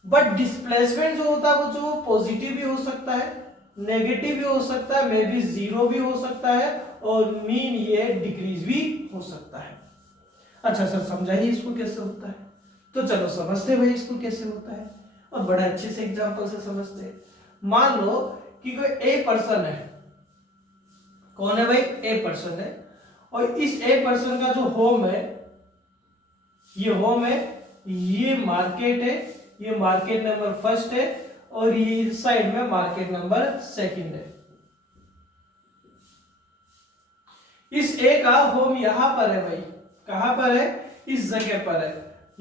बट डिस्प्लेसमेंट जो होता है बच्चों वो पॉजिटिव भी हो सकता है, नेगेटिव भी हो सकता है, मे बी 0 भी हो सकता है, और मीन ये डिक्रीज भी हो सकता है। अच्छा सर समझाइए इसको कैसे होता है। तो चलो समझते भाई इसको कैसे होता है, और बड़ा अच्छे से एग्जांपल से समझते हैं। मान लो कि कोई ए पर्सन है, कौन है भाई, ए पर्सन है, और इस ए पर्सन का जो होम है, ये होम है, ये मार्केट है, ये मार्केट नंबर फर्स्ट है, और ये इस साइड में मार्केट नंबर सेकंड है। इस ए का होम यहां पर है भाई, कहां पर है, इस जगह पर है,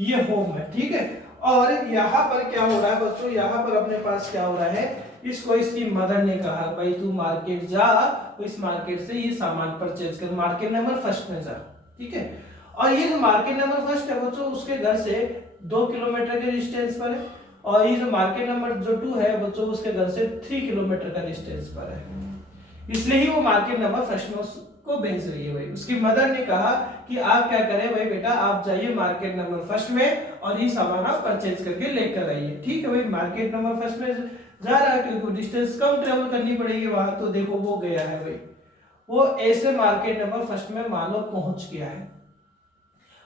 ये होम है, ठीक है। और यहां पर क्या हो रहा है बच्चों, यहां पर अपने पास क्या हो रहा है, इसको इसकी मदर ने कहा भाई तू मार्केट जा, तो इस मार्केट से ये सामान परचेज कर, मार्केट नंबर फर्स्ट में जा, ठीक है। और ये जो मार्केट नंबर फर्स्ट है बच्चों उसके घर से 2 किलोमीटर के डिस्टेंस पर है, और ये जो मार्केट नंबर जो 2 है बच्चों उसके घर से 3 किलोमीटर का डिस्टेंस पर है, इसलिए ही वो मार्केट नंबर फर्स्ट में उसको भेज रही है भाई। उसकी मदर ने कहा कि आप क्या करें भाई बेटा, आप जाइए मार्केट नंबर फर्स्ट में और ये सामान आप परचेज करके लेकर आइए, ठीक है भाई। मार्केट नंबर फर्स्ट में जा रहा है क्योंकि डिस्टेंस कम ट्रेवल करनी पड़ेगी वहां, तो देखो वो गया है भाई, वो ऐसे मार्केट नंबर फर्स्ट में मान लो पहुंच गया है।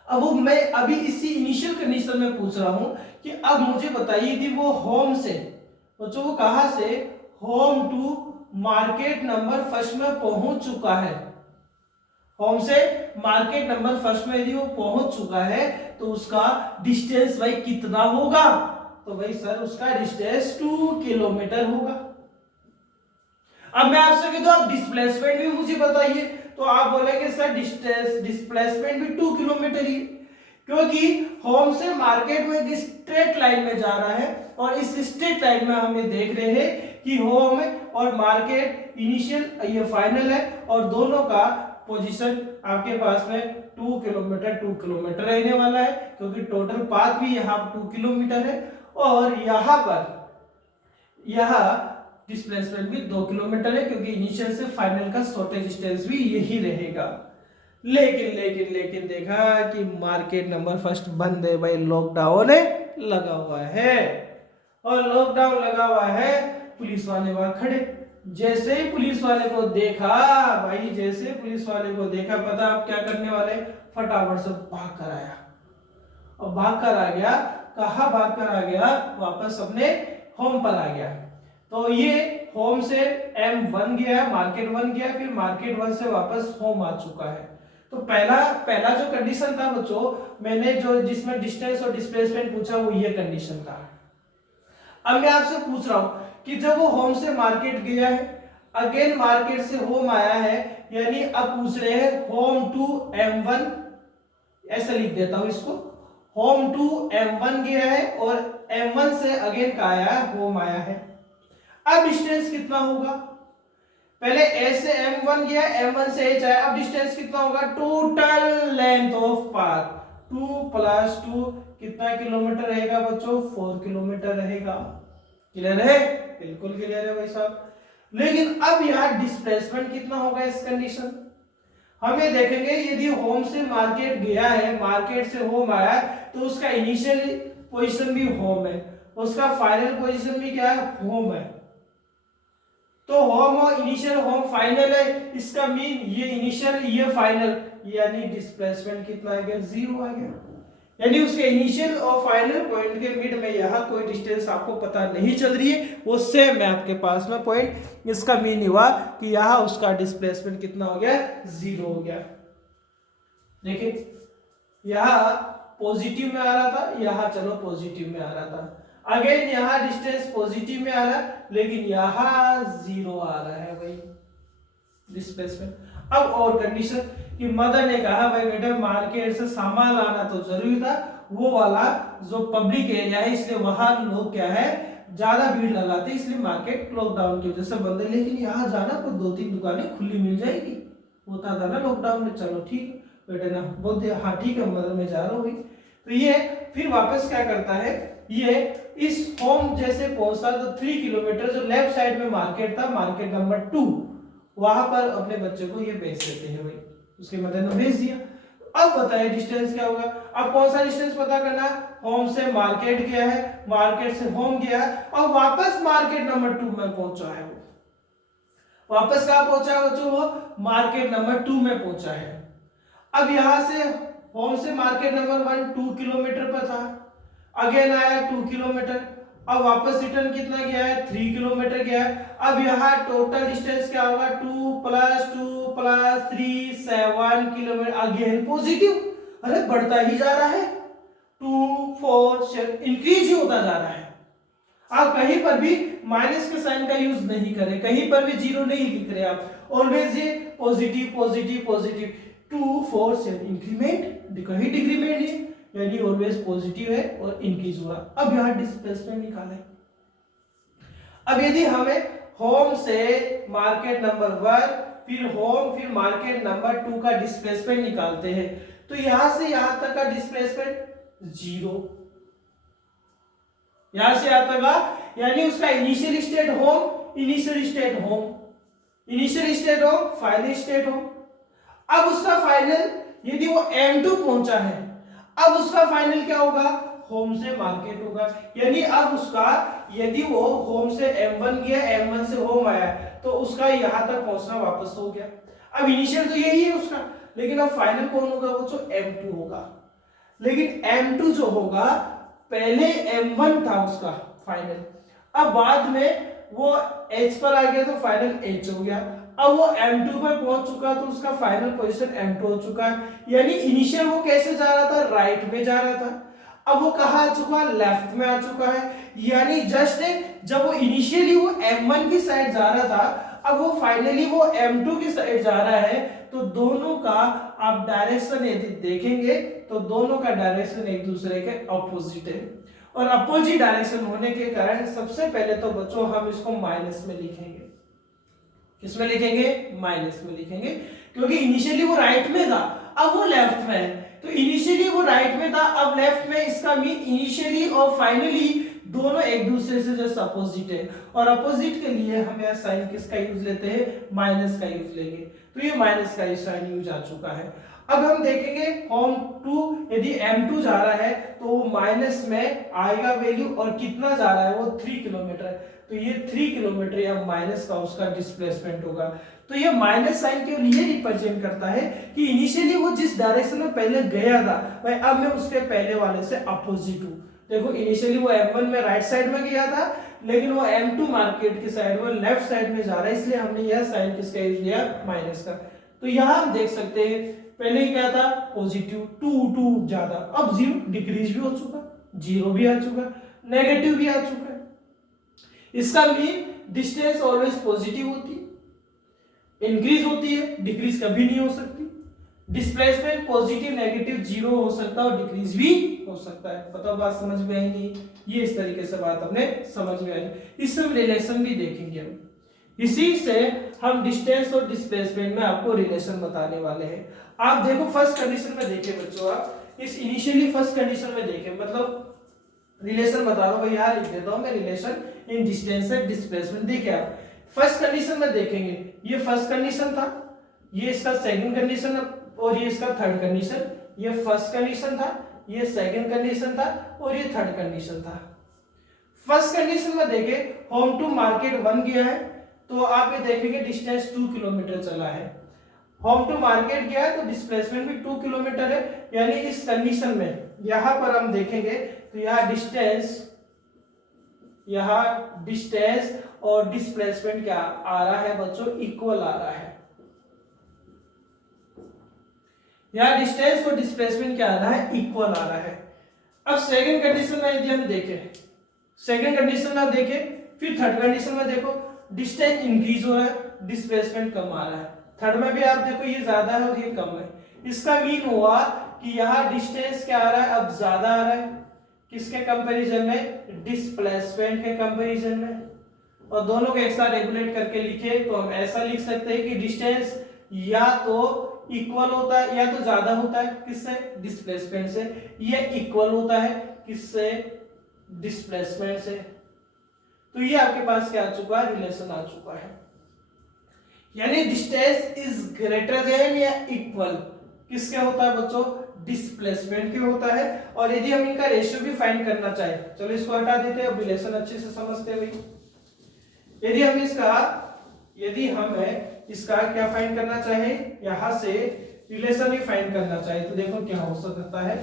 अब मैं अभी इसी इनिशियल कंडीशन में पूछ रहा हूं कि अब मुझे बताइए कि वो होम से बच्चों वो कहां से, home to market number first में पहुंच चुका है, होम से मार्केट नंबर फर्स्ट में यदि वो पहुंच चुका है तो उसका डिस्टेंस भाई कितना होगा, तो भाई सर उसका डिस्टेंस 2 किलोमीटर होगा। अब मैं आपसे कहता हूं आप डिस्प्लेसमेंट भी मुझे बताइए, तो आप बोलेंगे सर डिस्प्लेसमेंट भी 2 किलोमीटर ही, क्योंकि होम से मार्केट में एक स्ट्रेट लाइन में जा रहा है, और इस स्ट्रेट लाइन में हम ये देख रहे हैं कि होम और मार्केट इनिशियल ये फाइनल है, और दोनों का पोजीशन आपके पास में 2 किलोमीटर रहने वाला है, क्योंकि टोटल पाथ भी यहाँ 2 किलोमीटर है। और यहाँ पर डिस्प्लेसमेंट भी 2 किलोमीटर है, क्योंकि इनिशियल से फाइनल का शॉर्टेज डिस्टेंस भी यही रहेगा। लेकिन लेकिन लेकिन देखा कि मार्केट नंबर फर्स्ट बंद है भाई, लॉकडाउन लगा हुआ है, और लॉकडाउन लगा हुआ है, पुलिस वाले वहां खड़े। जैसे ही पुलिस वाले को देखा भाई, जैसे पुलिस वाले को देखा, पता आप क्या करने वाले, फटाफट से भाग कर आया, और भाग कर आ गया, कहाँ भाग कर आ गया, वापस अपने होम पर आ गया। तो ये होम से M1 गया, मार्केट 1 गया, फिर मार्केट 1 से वापस होम आ चुका है। तो पहला जो कंडीशन था बच्चों, मैंने जो जिसमें डिस्टेंस और डिस्प्लेसमेंट पूछा वो ये कंडीशन था। अब मैं आपसे पूछ रहा हूं कि जब वो होम से मार्केट गया है, अगेन मार्केट से होम आया है, यानी अब पूछ रहे हैं होम टू M1, ऐसा लिख देता हूं इसको, होम टू M1 गया है और M1 से अगेन का आया है, होम आया है। अब डिस्टेंस कितना होगा, पहले A से M1 गया, M1 से H आया, अब डिस्टेंस कितना होगा, टोटल लेंथ ऑफ पाथ 2 + 2 कितना किलोमीटर रहेगा बच्चों, 4 किलोमीटर रहेगा। क्लियर है, बिल्कुल क्लियर है भाई साहब। लेकिन अब यहाँ डिस्प्लेसमेंट कितना होगा इस कंडीशन, हमें देखेंगे यदि होम से मार्केट गया है, मार्केट से होम आया, तो उसका इनिशियल पोजीशन भी होम है, उसका फाइनल पोजीशन भी क्या है, होम है। तो होम और इनिशियल होम फाइनल है, इसका मीन ये इनिशियल ये फाइनल, यानी डिस्प्लेसमेंट कितना आ गया, 0 आ गया। यानी उसके इनिशियल और फाइनल पॉइंट के मिड में यहाँ कोई डिस्टेंस आपको पता नहीं चल रही है, वो सेम है आपके पास में पॉइंट। इसका मीन हुआ कि यहाँ उसका डिस्प्लेसमेंट कितना हो गया, 0 हो गया। देखिए यहाँ पॉजिटिव में आ रहा था, यहाँ चलो पॉजिटिव में आ रहा था, अगेन यहाँ डिस्टेंस पॉजिटिव में आ रहा है, लेकिन यहाँ 0 आ रहा है भाई डिस्प्लेसमेंट। अब और कंडीशन कि मदर ने कहा भाई बेटा मार्केट से सामान लाना तो जरूरी था, वो वाला जो पब्लिक एरिया है, इसलिए वहां लोग क्या है ज्यादा भीड़ लगाते, इसलिए मार्केट लॉकडाउन की वजह से बंद है। लेकिन यहाँ जाना तो 2-3 दुकानें खुली मिल जाएगी, होता था ना लॉकडाउन में। चलो ठीक बेटे ना बोलते, हाँ ठीक है मदर मैं जा रहा हूँ। तो ये फिर वापस क्या करता है, ये इस होम जैसे पहुंचता तो 3 किलोमीटर जो लेफ्ट साइड में मार्केट था, मार्केट नंबर 2, वहां पर अपने बच्चे को ये भेज देते हैं भाई, उसके मदर ने भेज दिया। अब बताइए डिस्टेंस क्या होगा, अब कौन सा डिस्टेंस पता करना, होम से मार्केट गया है, मार्केट से होम गया है, और वापस मार्केट नंबर 2 में पहुंचा है। वो वापस कहां पहुंचा है बच्चों, वो मार्केट नंबर 2 में पहुंचा है। अब यहां से होम से मार्केट नंबर 1 2 किलोमीटर पर था, अगेन आया 2 किलोमीटर, अब वापस रिटर्न कितना गया है, 3 किलोमीटर गया है। अब यहाँ टोटल डिस्टेंस क्या होगा, 2 + 2 + 3 7 किलोमीटर, अगेन पॉजिटिव, अरे बढ़ता ही जा रहा है, 2 4 7 इंक्रीज ही होता जा रहा है। आप कहीं पर भी माइनस के साइन का यूज नहीं करें, कहीं पर भी 0 नहीं लिख रहे आप, ऑलवेज ये पॉजिटिव पॉजिटिव पॉजिटिव, 2 4 7 इंक्रीमेंट, कहीं डिक्रीमेंट नहीं, यानी ऑलवेज पॉजिटिव है और इंक्रीज हुआ। अब यहां डिस्प्लेसमेंट निकालें। अब यदि हमें होम से मार्केट नंबर 1 फिर होम फिर मार्केट नंबर 2 का डिस्प्लेसमेंट निकालते हैं, तो यहां से यहां तक का डिस्प्लेसमेंट 0, यहां से यहां तक का, यानी उसका initial state home, initial state home, initial state home, final state home. अब उसका फाइनल यदि वो M2 पहुंचा है, अब उसका फाइनल क्या होगा, होम से मार्केट होगा। यानी अब उसका यदि वो होम से M1 गया, M1 से होम आया, तो उसका यहां तक पहुंचना वापस हो गया। अब इनिशियल तो यही है उसका, लेकिन अब फाइनल कौन होगा, वो जो M2 होगा। लेकिन M2 जो होगा, पहले M1 था उसका फाइनल, अब बाद में वो H पर आ गया तो फाइनल H हो गया। अब वो M2 पर पहुंच चुका तो उसका फाइनल पोजीशन M2 हो चुका है। यानी इनिशियल वो कैसे जा रहा था, राइट में जा रहा था, अब वो कहां आ चुका, लेफ्ट में आ चुका है। यानी जस्ट जब वो इनिशियली वो M1 की साइड जा रहा था, अब वो फाइनली वो M2 की साइड जा रहा है, तो दोनों का आप डायरेक्शन यदि देखेंगे तो दोनों का डायरेक्शन एक दूसरे के अपोजिट है, और अपोजिट डायरेक्शन होने के कारण सबसे पहले तो बच्चों हम इसको माइनस में लिखेंगे। किसमें लिखेंगे, माइनस में लिखेंगे, क्योंकि इनिशियली वो राइट में था, अब वो लेफ्ट में है। तो इनिशियली वो राइट में था, अब लेफ्ट में, इसका मीन इनिशियली और फाइनली दोनों एक दूसरे से जस्ट अपोजिट है, और अपोजिट के लिए हम यहाँ साइन किसका यूज लेते हैं, माइनस का यूज लेंगे। तो ये माइनस का साइन यूज आ चुका है। अब हम देखेंगे होम टू, यदि m2 जा रहा है तो वो माइनस में आएगा वैल्यू, और कितना जा रहा है वो 3 किलोमीटर, तो ये 3 किलोमीटर या माइनस का उसका डिस्प्लेसमेंट होगा। तो ये माइनस साइन केवल ये रिप्रेजेंट करता है कि इनिशियली वो जिस डायरेक्शन में पहले गया था भाई, अब मैं उसके पहले वाले से अपोजिट हूँ। देखो इनिशियली वो m1 में राइट साइड में गया था, लेकिन वो m2 मार्केट की साइड वो लेफ्ट साइड में जा रहा है, इसलिए हमने यह साइन किसका यूज लिया, माइनस का। तो यहां हम देख सकते हैं पहले क्या था, पॉजिटिव 2 ज्यादा, अब 0 डिक्रीज भी हो चुका, 0 भी आ चुका, नेगेटिव भी आ चुका है। इसका मीन डिस्टेंस ऑलवेज पॉजिटिव होती है, इंक्रीज होती है, डिक्रीज कभी नहीं हो सकती। डिस्प्लेसमेंट पॉजिटिव नेगेटिव 0 हो सकता है और डिक्रीज भी हो सकता है। बताओ बात समझ में आएगी, ये इस तरीके से बात अपने समझ में आएगी। इससे हम रिलेशन भी देखेंगे हम, इसी से हम डिस्टेंस और डिस्प्लेसमेंट में आपको रिलेशन बताने वाले हैं। आप देखो फर्स्ट कंडीशन में देखें बच्चों, आप इस इनिशियली फर्स्ट कंडीशन में देखें, मतलब रिलेशन बता रहा हूं भाई, यहां लिख देता हूं मैं relation in distance and displacement. देखिए आप फर्स्ट कंडीशन में देखेंगे, ये फर्स्ट कंडीशन था, ये इसका सेकंड कंडीशन और ये इसका थर्ड कंडीशन, ये फर्स्ट कंडीशन था, ये सेकंड कंडीशन था और ये थर्ड कंडीशन था। फर्स्ट कंडीशन में देखें होम टू मार्केट 1 गया है, तो आप ये देखेंगे डिस्टेंस 2 किलोमीटर चला है। होम टू मार्केट गया है तो डिस्प्लेसमेंट भी 2 किलोमीटर है, यानी इस कंडीशन में यहां पर हम देखेंगे तो यहां डिस्टेंस और डिस्प्लेसमेंट क्या आ रहा है बच्चों, इक्वल आ रहा है। यहां डिस्टेंस और डिस्प्लेसमेंट क्या आ रहा है, इक्वल आ रहा है। अब सेकंड कंडीशन में यदि हम देखें, सेकंड कंडीशन में देखें, फिर थर्ड कंडीशन में देखो डिस्टेंस इंक्रीज हो रहा है, डिस्प्लेसमेंट कम आ रहा है। थर्ड में भी आप देखो ये ज्यादा है और ये कम है। इसका मीन हुआ कि यहाँ डिस्टेंस क्या आ रहा है, अब ज्यादा आ रहा है, किसके कंपैरिजन में, डिस्प्लेसमेंट के कंपैरिजन में। और दोनों को एक साथ रेगुलेट करके लिखे तो हम ऐसा लिख सकते हैं कि डिस्टेंस या तो इक्वल होता है या तो ज्यादा होता है, किससे, डिस्प्लेसमेंट से, या इक्वल होता है किससे, डिस्प्लेसमेंट से। तो ये आपके पास क्या आ चुका है, रिलेशन आ चुका है। यानी डिस्टेंस इज ग्रेटर देन या इक्वल किसके होता है बच्चों, डिस्प्लेसमेंट के होता है। और यदि हम इनका रेशियो भी फाइंड करना चाहे, चलो इसको हटा देते हैं, अब रिलेशन अच्छे से समझते हैं भाई। यदि हम इसका क्या फाइंड करना चाहे, यहां से रिलेशन भी फाइंड करना चाहे, तो देखो क्या हो सकता है।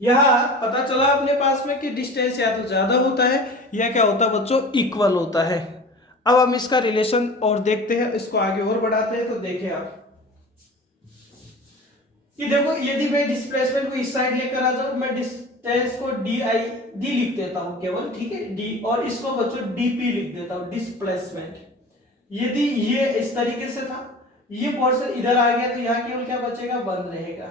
यहां पता चला अपने पास में कि डिस्टेंस या तो ज्यादा होता है या क्या होता है बच्चों, इक्वल होता है। अब हम इसका रिलेशन और देखते हैं, इसको आगे और बढ़ाते हैं। तो देखें आप कि देखो यदि मैं डिस्प्लेसमेंट को इस साइड लेकर आ जाऊं, मैं डिस्टेंस को डी लिख देता हूं केवल, ठीक है, डी, और इसको बच्चों डीपी लिख देता हूं, डिस्प्लेसमेंट। यदि ये इस तरीके से था, ये पोर्शन इधर आ गया, तो यहां केवल क्या बचेगा, 1 रहेगा।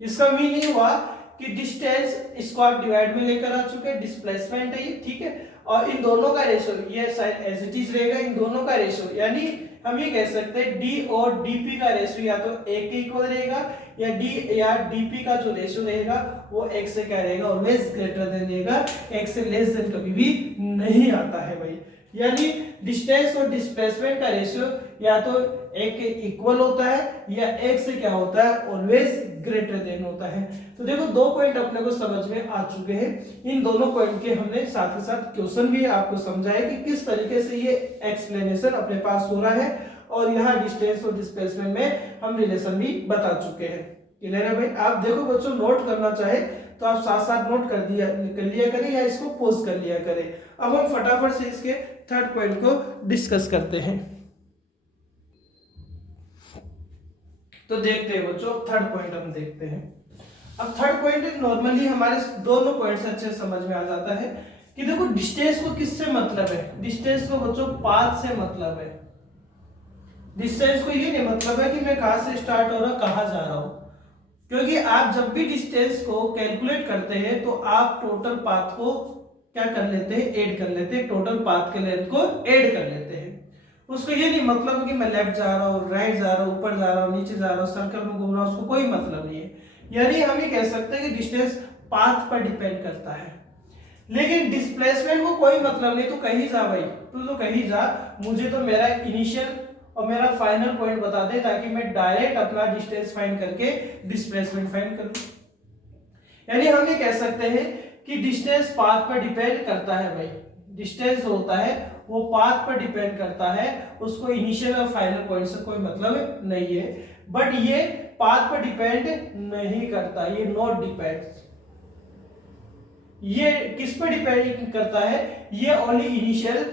इसका मीनिंग हुआ कि डिस्टेंस इसको आप डिवाइड में लेकर आ चुके हैं, डिस्प्लेसमेंट है ये, ठीक है, और इन दोनों का रेशियो, ये साइड एज इट इज रहेगा, इन दोनों का रेशियो, यानी हम ये कह सकते हैं डी और डीपी का रेशियो या तो 1 के इक्वल रहेगा, या डी या डीपी का जो रेशियो रहेगा वो 1 से क्या रहेगा, ऑलवेज ग्रेटर देन रहेगा, 1 से लेस देन कभी भी नहीं आता है भाई। यानी डिस्टेंस और डिस्प्लेसमेंट का रेशियो या तो 1 के इक्वल होता है या 1 से क्या होता है, ऑलवेज ग्रेटर देन होता है। तो देखो 2 पॉइंट अपने को समझ में आ चुके हैं। इन दोनों पॉइंट के हमने साथ ही साथ क्वेश्चन भी आपको समझाया कि किस तरीके से ये एक्सप्लेनेशन अपने पास हो रहा है, और यहाँ डिस्टेंस और डिस्प्लेसमेंट में हम रिलेशन भी बता चुके हैं। क्लियर है भाई। आप देखो बच्चों, नोट करना चाहे तो आप साथ साथ नोट कर लिया करें या इसको पोज कर लिया करें। अब हम फटाफट से इसके थर्ड पॉइंट को डिस्कस करते हैं। तो देखते हैं बच्चों, थर्ड पॉइंट हम देखते हैं। अब थर्ड पॉइंट नॉर्मली हमारे दोनों पॉइंट से अच्छे समझ में आ जाता है कि देखो डिस्टेंस को किससे मतलब है, डिस्टेंस को बच्चों पाथ से मतलब है। डिस्टेंस को ये नहीं मतलब है कि मैं कहां से स्टार्ट हो रहा कहां जा रहा हूं, क्योंकि आप जब भी डिस्टेंस को कैलकुलेट करते हैं तो आप टोटल पाथ को क्या कर लेते हैं, ऐड कर लेते हैं, टोटल पाथ के लेंथ को ऐड कर लेते हैं। उसको ये नहीं मतलब कि मैं लेफ्ट जा रहा हूँ, राइट जा रहा हूँ, ऊपर जा रहा हूँ, नीचे जा रहा हूँ, सर्कल में घूम रहा हूँ, उसको कोई मतलब नहीं है। यानी हम ये कह सकते हैं कि डिस्टेंस पाथ पर डिपेंड करता है। लेकिन डिस्प्लेसमेंट को कोई मतलब नहीं, तू कहीं जा भाई, तू तो कहीं जा, मुझे तो मेरा इनिशियल और मेरा फाइनल पॉइंट बता दे ताकि मैं डायरेक्ट अपना डिस्टेंस फाइंड करके डिस्प्लेसमेंट फाइंड करूं। यानी हम ये कह सकते हैं कि डिस्टेंस पाथ पर डिपेंड करता है भाई। डिस्टेंस होता है वो पाथ पर डिपेंड करता है, उसको इनिशियल और फाइनल पॉइंट से कोई मतलब नहीं है। बट ये पाथ पर डिपेंड नहीं करता, ये नॉट डिपेंड्स। ये किस पर डिपेंड करता है? ये ओनली इनिशियल,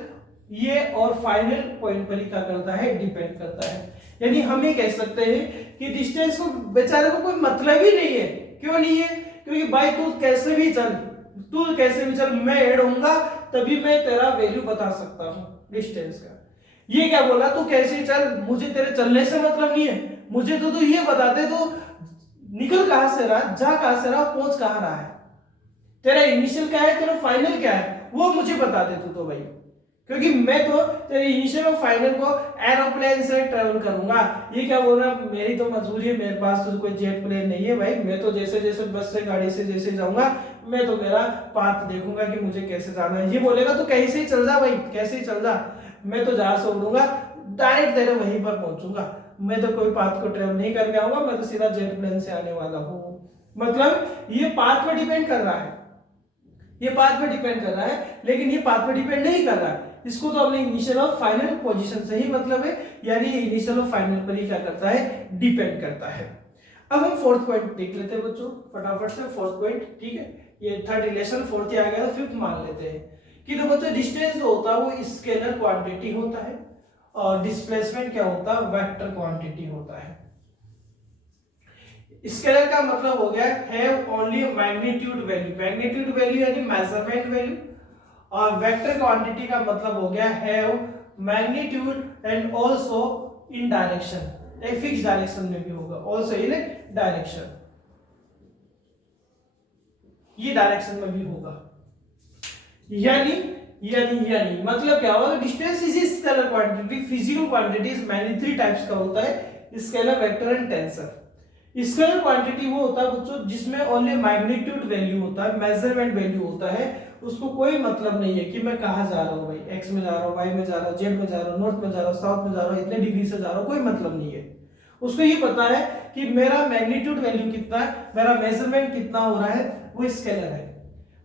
ये और फाइनल पॉइंट पर ही क्या करता है? डिपेंड करता है। यानी हम ये कह सकते हैं कि डिस्टेंस को बेचारे को कोई मतलब ही नहीं है। क्यों नहीं है? क्योंकि भाई तू कैसे भी चल, मैं ऐड होऊंगा तभी मैं तेरा वैल्यू बता सकता हूं डिस्टेंस का। ये क्या बोला? तू कैसे ही चल, मुझे तेरे चलने से मतलब नहीं है, मुझे तो तू ये बता दे तू निकल कहां से रहा, जा कहां से रहा, पहुंच कहां रहा है, तेरा इनिशियल क्या है, तेरा फाइनल क्या है, वो मुझे बता दे तू तो भाई। क्योंकि मैं तो तेरे इनिशियल और फाइनल को एरोप्लेन से ट्रेवल करूंगा। ये क्या बोल रहा, मेरी तो मजबूरी है, मेरे पास तो कोई जेट प्लेन नहीं है भाई। मैं तो जैसे जैसे बस से गाड़ी से जैसे जाऊंगा, मैं तो मेरा पाथ देखूंगा कि मुझे कैसे जाना है। ये बोलेगा तो कहीं से ही चल जा भाई, कैसे ही चल जा, मैं तो जहां से उड़ूंगा डायरेक्ट तेरे वहीं पर पहुंचूंगा। मैं तो कोई पाथ को ट्रेवल नहीं करके आऊंगा, मैं तो सीधा जेट प्लेन से आने वाला हूँ। मतलब ये पाथ पर डिपेंड कर रहा है, ये पाथ पर डिपेंड कर रहा है, लेकिन ये पाथ पर डिपेंड नहीं कर रहा है। इसको तो अपने इनिशियल और फाइनल पोजीशन से ही मतलब है, यानी इनिशियल और फाइनल पर ही क्या करता है? डिपेंड करता है। अब हम फोर्थ पॉइंट देख लेते हैं बच्चों फटाफट से। फोर्थ पॉइंट, ठीक है, ये थर्ड रिलेशन फोर्थ ही आ गया, तो फिफ्थ मान लेते हैं कि तो बच्चों डिस्टेंस जो होता है वो स्केलर क्वांटिटी होता है और डिस्प्लेसमेंट क्या होता है? वेक्टर क्वांटिटी होता है। स्केलर का मतलब हो गया have only magnitude value, magnitude value यानी मेजरमेंट वैल्यू। और वेक्टर क्वांटिटी का मतलब हो गया have magnitude and also in direction, एक फिक्स डायरेक्शन में भी होगा, आल्सो इन डायरेक्शन, ये डायरेक्शन में भी होगा। यानी मतलब क्या होगा? Distance is scalar quantity, physical quantities many three types का होता है, scalar, vector and tensor. Scalar quantity वो होता है बच्चों जिसमें ओनली मैग्नीट्यूड वैल्यू होता है, मेजरमेंट वैल्यू होता है, उसको कोई मतलब नहीं है कि मैं कहां जा रहा हूं भाई, एक्स में जा रहा हूं, वाई में जा रहा हूं, जेड में जा रहा हूं, नॉर्थ में जा रहा हूं, साउथ में जा रहा हूं, इतने डिग्री से जा रहा हूं, कोई मतलब नहीं है। उसको ये पता है कि मेरा मैग्नीट्यूड वैल्यू कितना है, मेरा मेजरमेंट कितना हो रहा है, वो स्केलर है।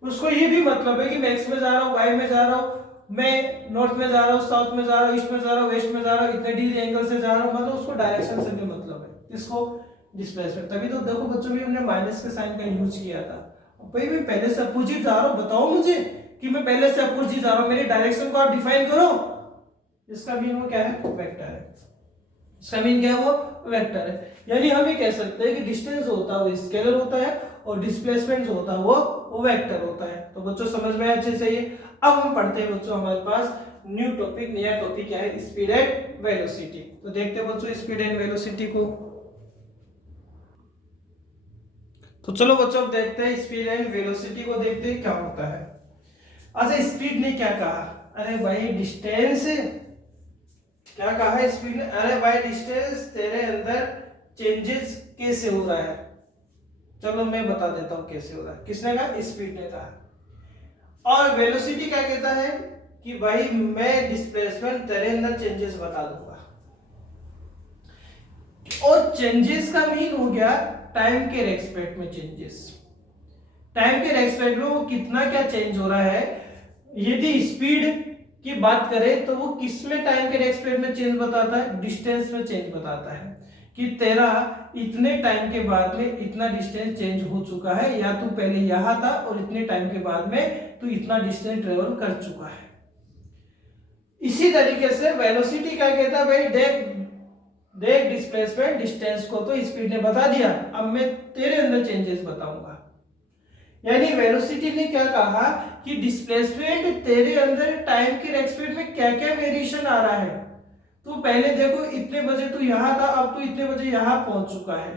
उसको ये भी मतलब है कि मैं एक्स में जा रहा हूँ, वाई में जा रहा हूँ, मैं नॉर्थ में जा रहा हूँ, साउथ में जा रहा हूँ, ईस्ट में जा रहा हूँ, वेस्ट में जा रहा हूँ, इतने डिग्री एंगल से जा रहा हूँ, मतलब उसको डायरेक्शन से भी मतलब है। इसको डिस्प्लेसमेंट, तभी तो देखो बच्चों में हमने माइनस के साइन का यूज किया था। भाई मैं पहले से अपोजिट जा रहा हूँ, बताओ मुझे कि मैं पहले से अपोजिट जा रहा हूँ, मेरी डायरेक्शन को आप डिफाइन करो। इसका मीन वो क्या है? वेक्टर है। इसका मीन क्या है? वो वेक्टर है। यानी हम ये कह सकते हैं कि डिस्टेंस होता है वो स्केलर होता है और डिस्प्लेसमेंट जो होता है वो वेक्टर होता है। तो बच्चों समझ में अच्छे से ये। अब हम पढ़ते हैं बच्चों हमारे पास न्यू टॉपिक, नया टॉपिक क्या है? Speed and velocity. तो देखते हैं बच्चों स्पीड एंड वेलोसिटी को। तो चलो बच्चों अब देखते हैं स्पीड एंड वेलोसिटी को, देखते हैं क्या होता है। अच्छा स्पीड ने क्या कहा? अरे भाई डिस्टेंस, क्या कहा है स्पीड ने? अरे भाई डिस्टेंस तेरे अंदर चेंजेस कैसे हो रहा है? चलो मैं बता देता हूं कैसे हो रहा है। किसने कहा? स्पीड ने कहा। और वेलोसिटी क्या कहता है कि भाई मैं डिस्प्लेसमेंट तेरे अंदर चेंजेस बता दूंगा। और चेंजेस का मीन हो गया टाइम के रेस्पेक्ट में चेंजेस। टाइम के रेस्पेक्ट में वो कितना क्या चेंज हो रहा है। यदि स्पीड की बात करें तो वो किस में टाइम के रेस्पेक्ट में चेंज बताता है? डिस्टेंस में चेंज बताता है कि तेरा इतने टाइम के बाद में इतना डिस्टेंस चेंज हो चुका है, या तू पहले यहां था और इतने टाइम के बाद में तू इतना डिस्टेंस ट्रेवल कर चुका है। इसी तरीके से वेलोसिटी क्या कहता है? भाई देख डिस्प्लेसमेंट डिस्टेंस को तो स्पीड ने बता दिया, अब मैं तेरे अंदर चेंजेस बताऊंगा। यानी वेलोसिटी ने क्या कहा कि डिस्प्लेसमेंट तेरे अंदर टाइम के रेस्पेक्ट में क्या क्या वेरिएशन आ रहा है। तो पहले देखो इतने बजे तू यहां था, अब तू इतने बजे यहां पहुंच चुका है,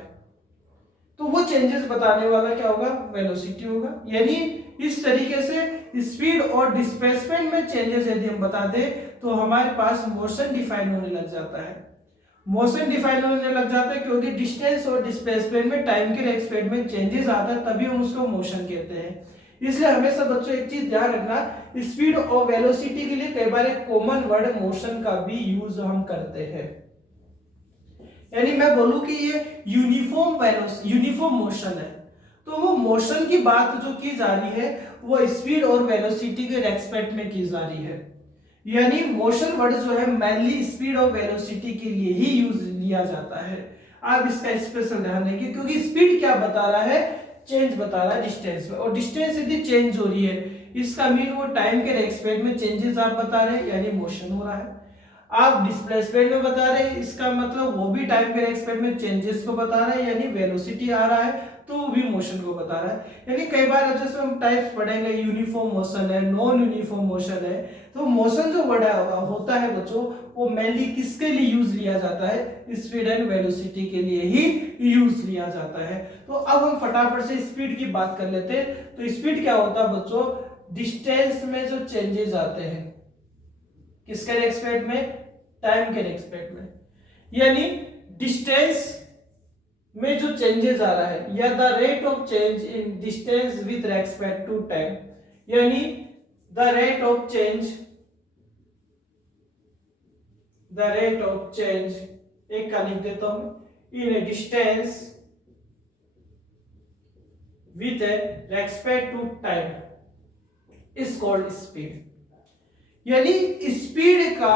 तो वो चेंजेस बताने वाला क्या होगा? वेलोसिटी होगा। यानी इस तरीके से स्पीड और डिस्प्लेसमेंट में चेंजेस यदि हम बता दें तो हमारे पास मोशन डिफाइन होने लग जाता है। मोशन डिफाइन होने लग जाता है क्योंकि डिस्टेंस और डिस्प्लेसमेंट में टाइम के रेस्पेक्ट में चेंजेस आता है, तभी हम उसको मोशन कहते हैं। इसलिए हमेशा बच्चों एक चीज ध्यान रखना, स्पीड और वेलोसिटी के लिए कई बार एक कॉमन वर्ड मोशन का भी यूज हम करते हैं। यानी मैं बोलूं कि ये यूनिफॉर्म मोशन है, तो वो मोशन की बात जो की जा रही है वो स्पीड और वेलोसिटी के रेस्पेक्ट में की जा रही है। यानी मोशन वर्ड जो है मेनली स्पीड और वेलोसिटी के लिए ही यूज लिया जाता है। आप इसका स्पेशल ध्यान देंगे क्योंकि स्पीड क्या बता रहा है, चेंज बता रहा है डिस्टेंस में, और डिस्टेंस यदि चेंज हो रही है इसका मीन वो टाइम के रेस्पेक्ट में चेंजेस आप बता रहे हैं, यानी मोशन हो रहा है। आप डिस्प्लेसमेंट में बता रहे हैं, इसका मतलब वो भी टाइम के रेस्पेक्ट में चेंजेस को बता रहा है, यानी वेलोसिटी आ रहा है, तो वो भी मोशन को बता रहा है। यानी कई बार जैसे हम टाइप्स पढ़ेंगे, यूनिफॉर्म मोशन है, नॉन यूनिफॉर्म मोशन है, तो मोशन जो वर्ड होता है बच्चों वो मेनली किसके लिए यूज लिया जाता है, स्पीड एंड वेलोसिटी के लिए ही यूज लिया जाता है। तो अब हम फटाफट से स्पीड की बात कर लेते हैं। तो स्पीड क्या होता है बच्चों, डिस्टेंस में जो चेंजेस आते हैं, किसके रेस्पेक्ट में, टाइम के रेस्पेक्ट में, यानी डिस्टेंस में जो चेंजेस आ रहा है या the rate of change in distance with respect to time, यानी द रेट ऑफ चेंज एक का लिख देता हूं, in a distance with respect to time is called speed. यानी स्पीड का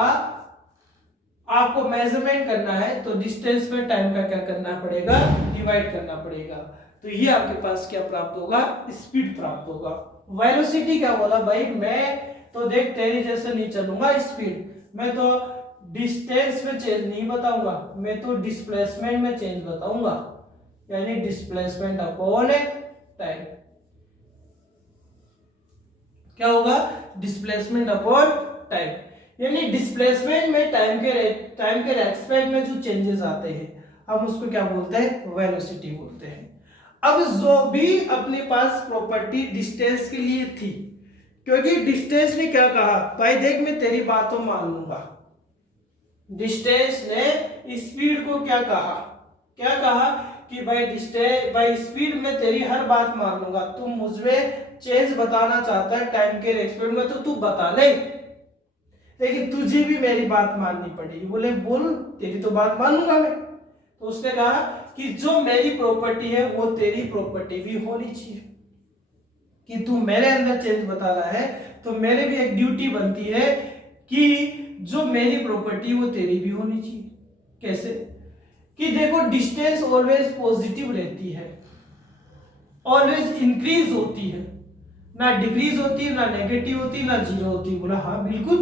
आपको मेजरमेंट करना है तो डिस्टेंस में टाइम का क्या करना पड़ेगा, डिवाइड करना पड़ेगा, तो ये आपके पास क्या प्राप्त होगा, स्पीड प्राप्त होगा। वेलोसिटी क्या बोला भाई, मैं तो देख तेरी जैसे नहीं चलूंगा स्पीड, मैं तो डिस्टेंस में चेंज नहीं बताऊंगा, मैं तो डिस्प्लेसमेंट में चेंज बताऊंगा, यानी डिस्प्लेसमेंट अपॉन टाइम क्या होगा, डिस्प्लेसमेंट अपॉन टाइम, यानी डिस्प्लेसमेंट में टाइम के रेस्पेक्ट में जो चेंजेस आते हैं हम उसको क्या बोलते हैं, वेलोसिटी बोलते हैं। अब जो भी अपने पास प्रॉपर्टी डिस्टेंस के लिए थी, क्योंकि डिस्टेंस ने क्या कहा, भाई देख मैं तेरी बातों मान लूंगा, डिस्टेंस ने स्पीड को क्या कहा कि भाई स्पीड में तेरी हर बात मान लूंगा, तुम मुझमें चेंज बताना चाहता है टाइम के रेस्पेक्ट में तो तू बता ले, लेकिन तुझे भी मेरी बात माननी पड़ेगी। बोले बोल, तेरी तो बात मानूंगा मैं। तो उसने कहा कि जो मेरी प्रॉपर्टी है वो तेरी प्रॉपर्टी भी होनी चाहिए, कि तू मेरे अंदर चेंज बता रहा है तो मेरे भी एक ड्यूटी बनती है कि जो मेरी प्रॉपर्टी वो तेरी भी होनी चाहिए। कैसे, कि देखो डिस्टेंस ऑलवेज पॉजिटिव रहती है, ऑलवेज इंक्रीज होती है, ना डिक्रीज होती है, ना नेगेटिव होती है, ना जीरो होती है। बोला हाँ बिल्कुल,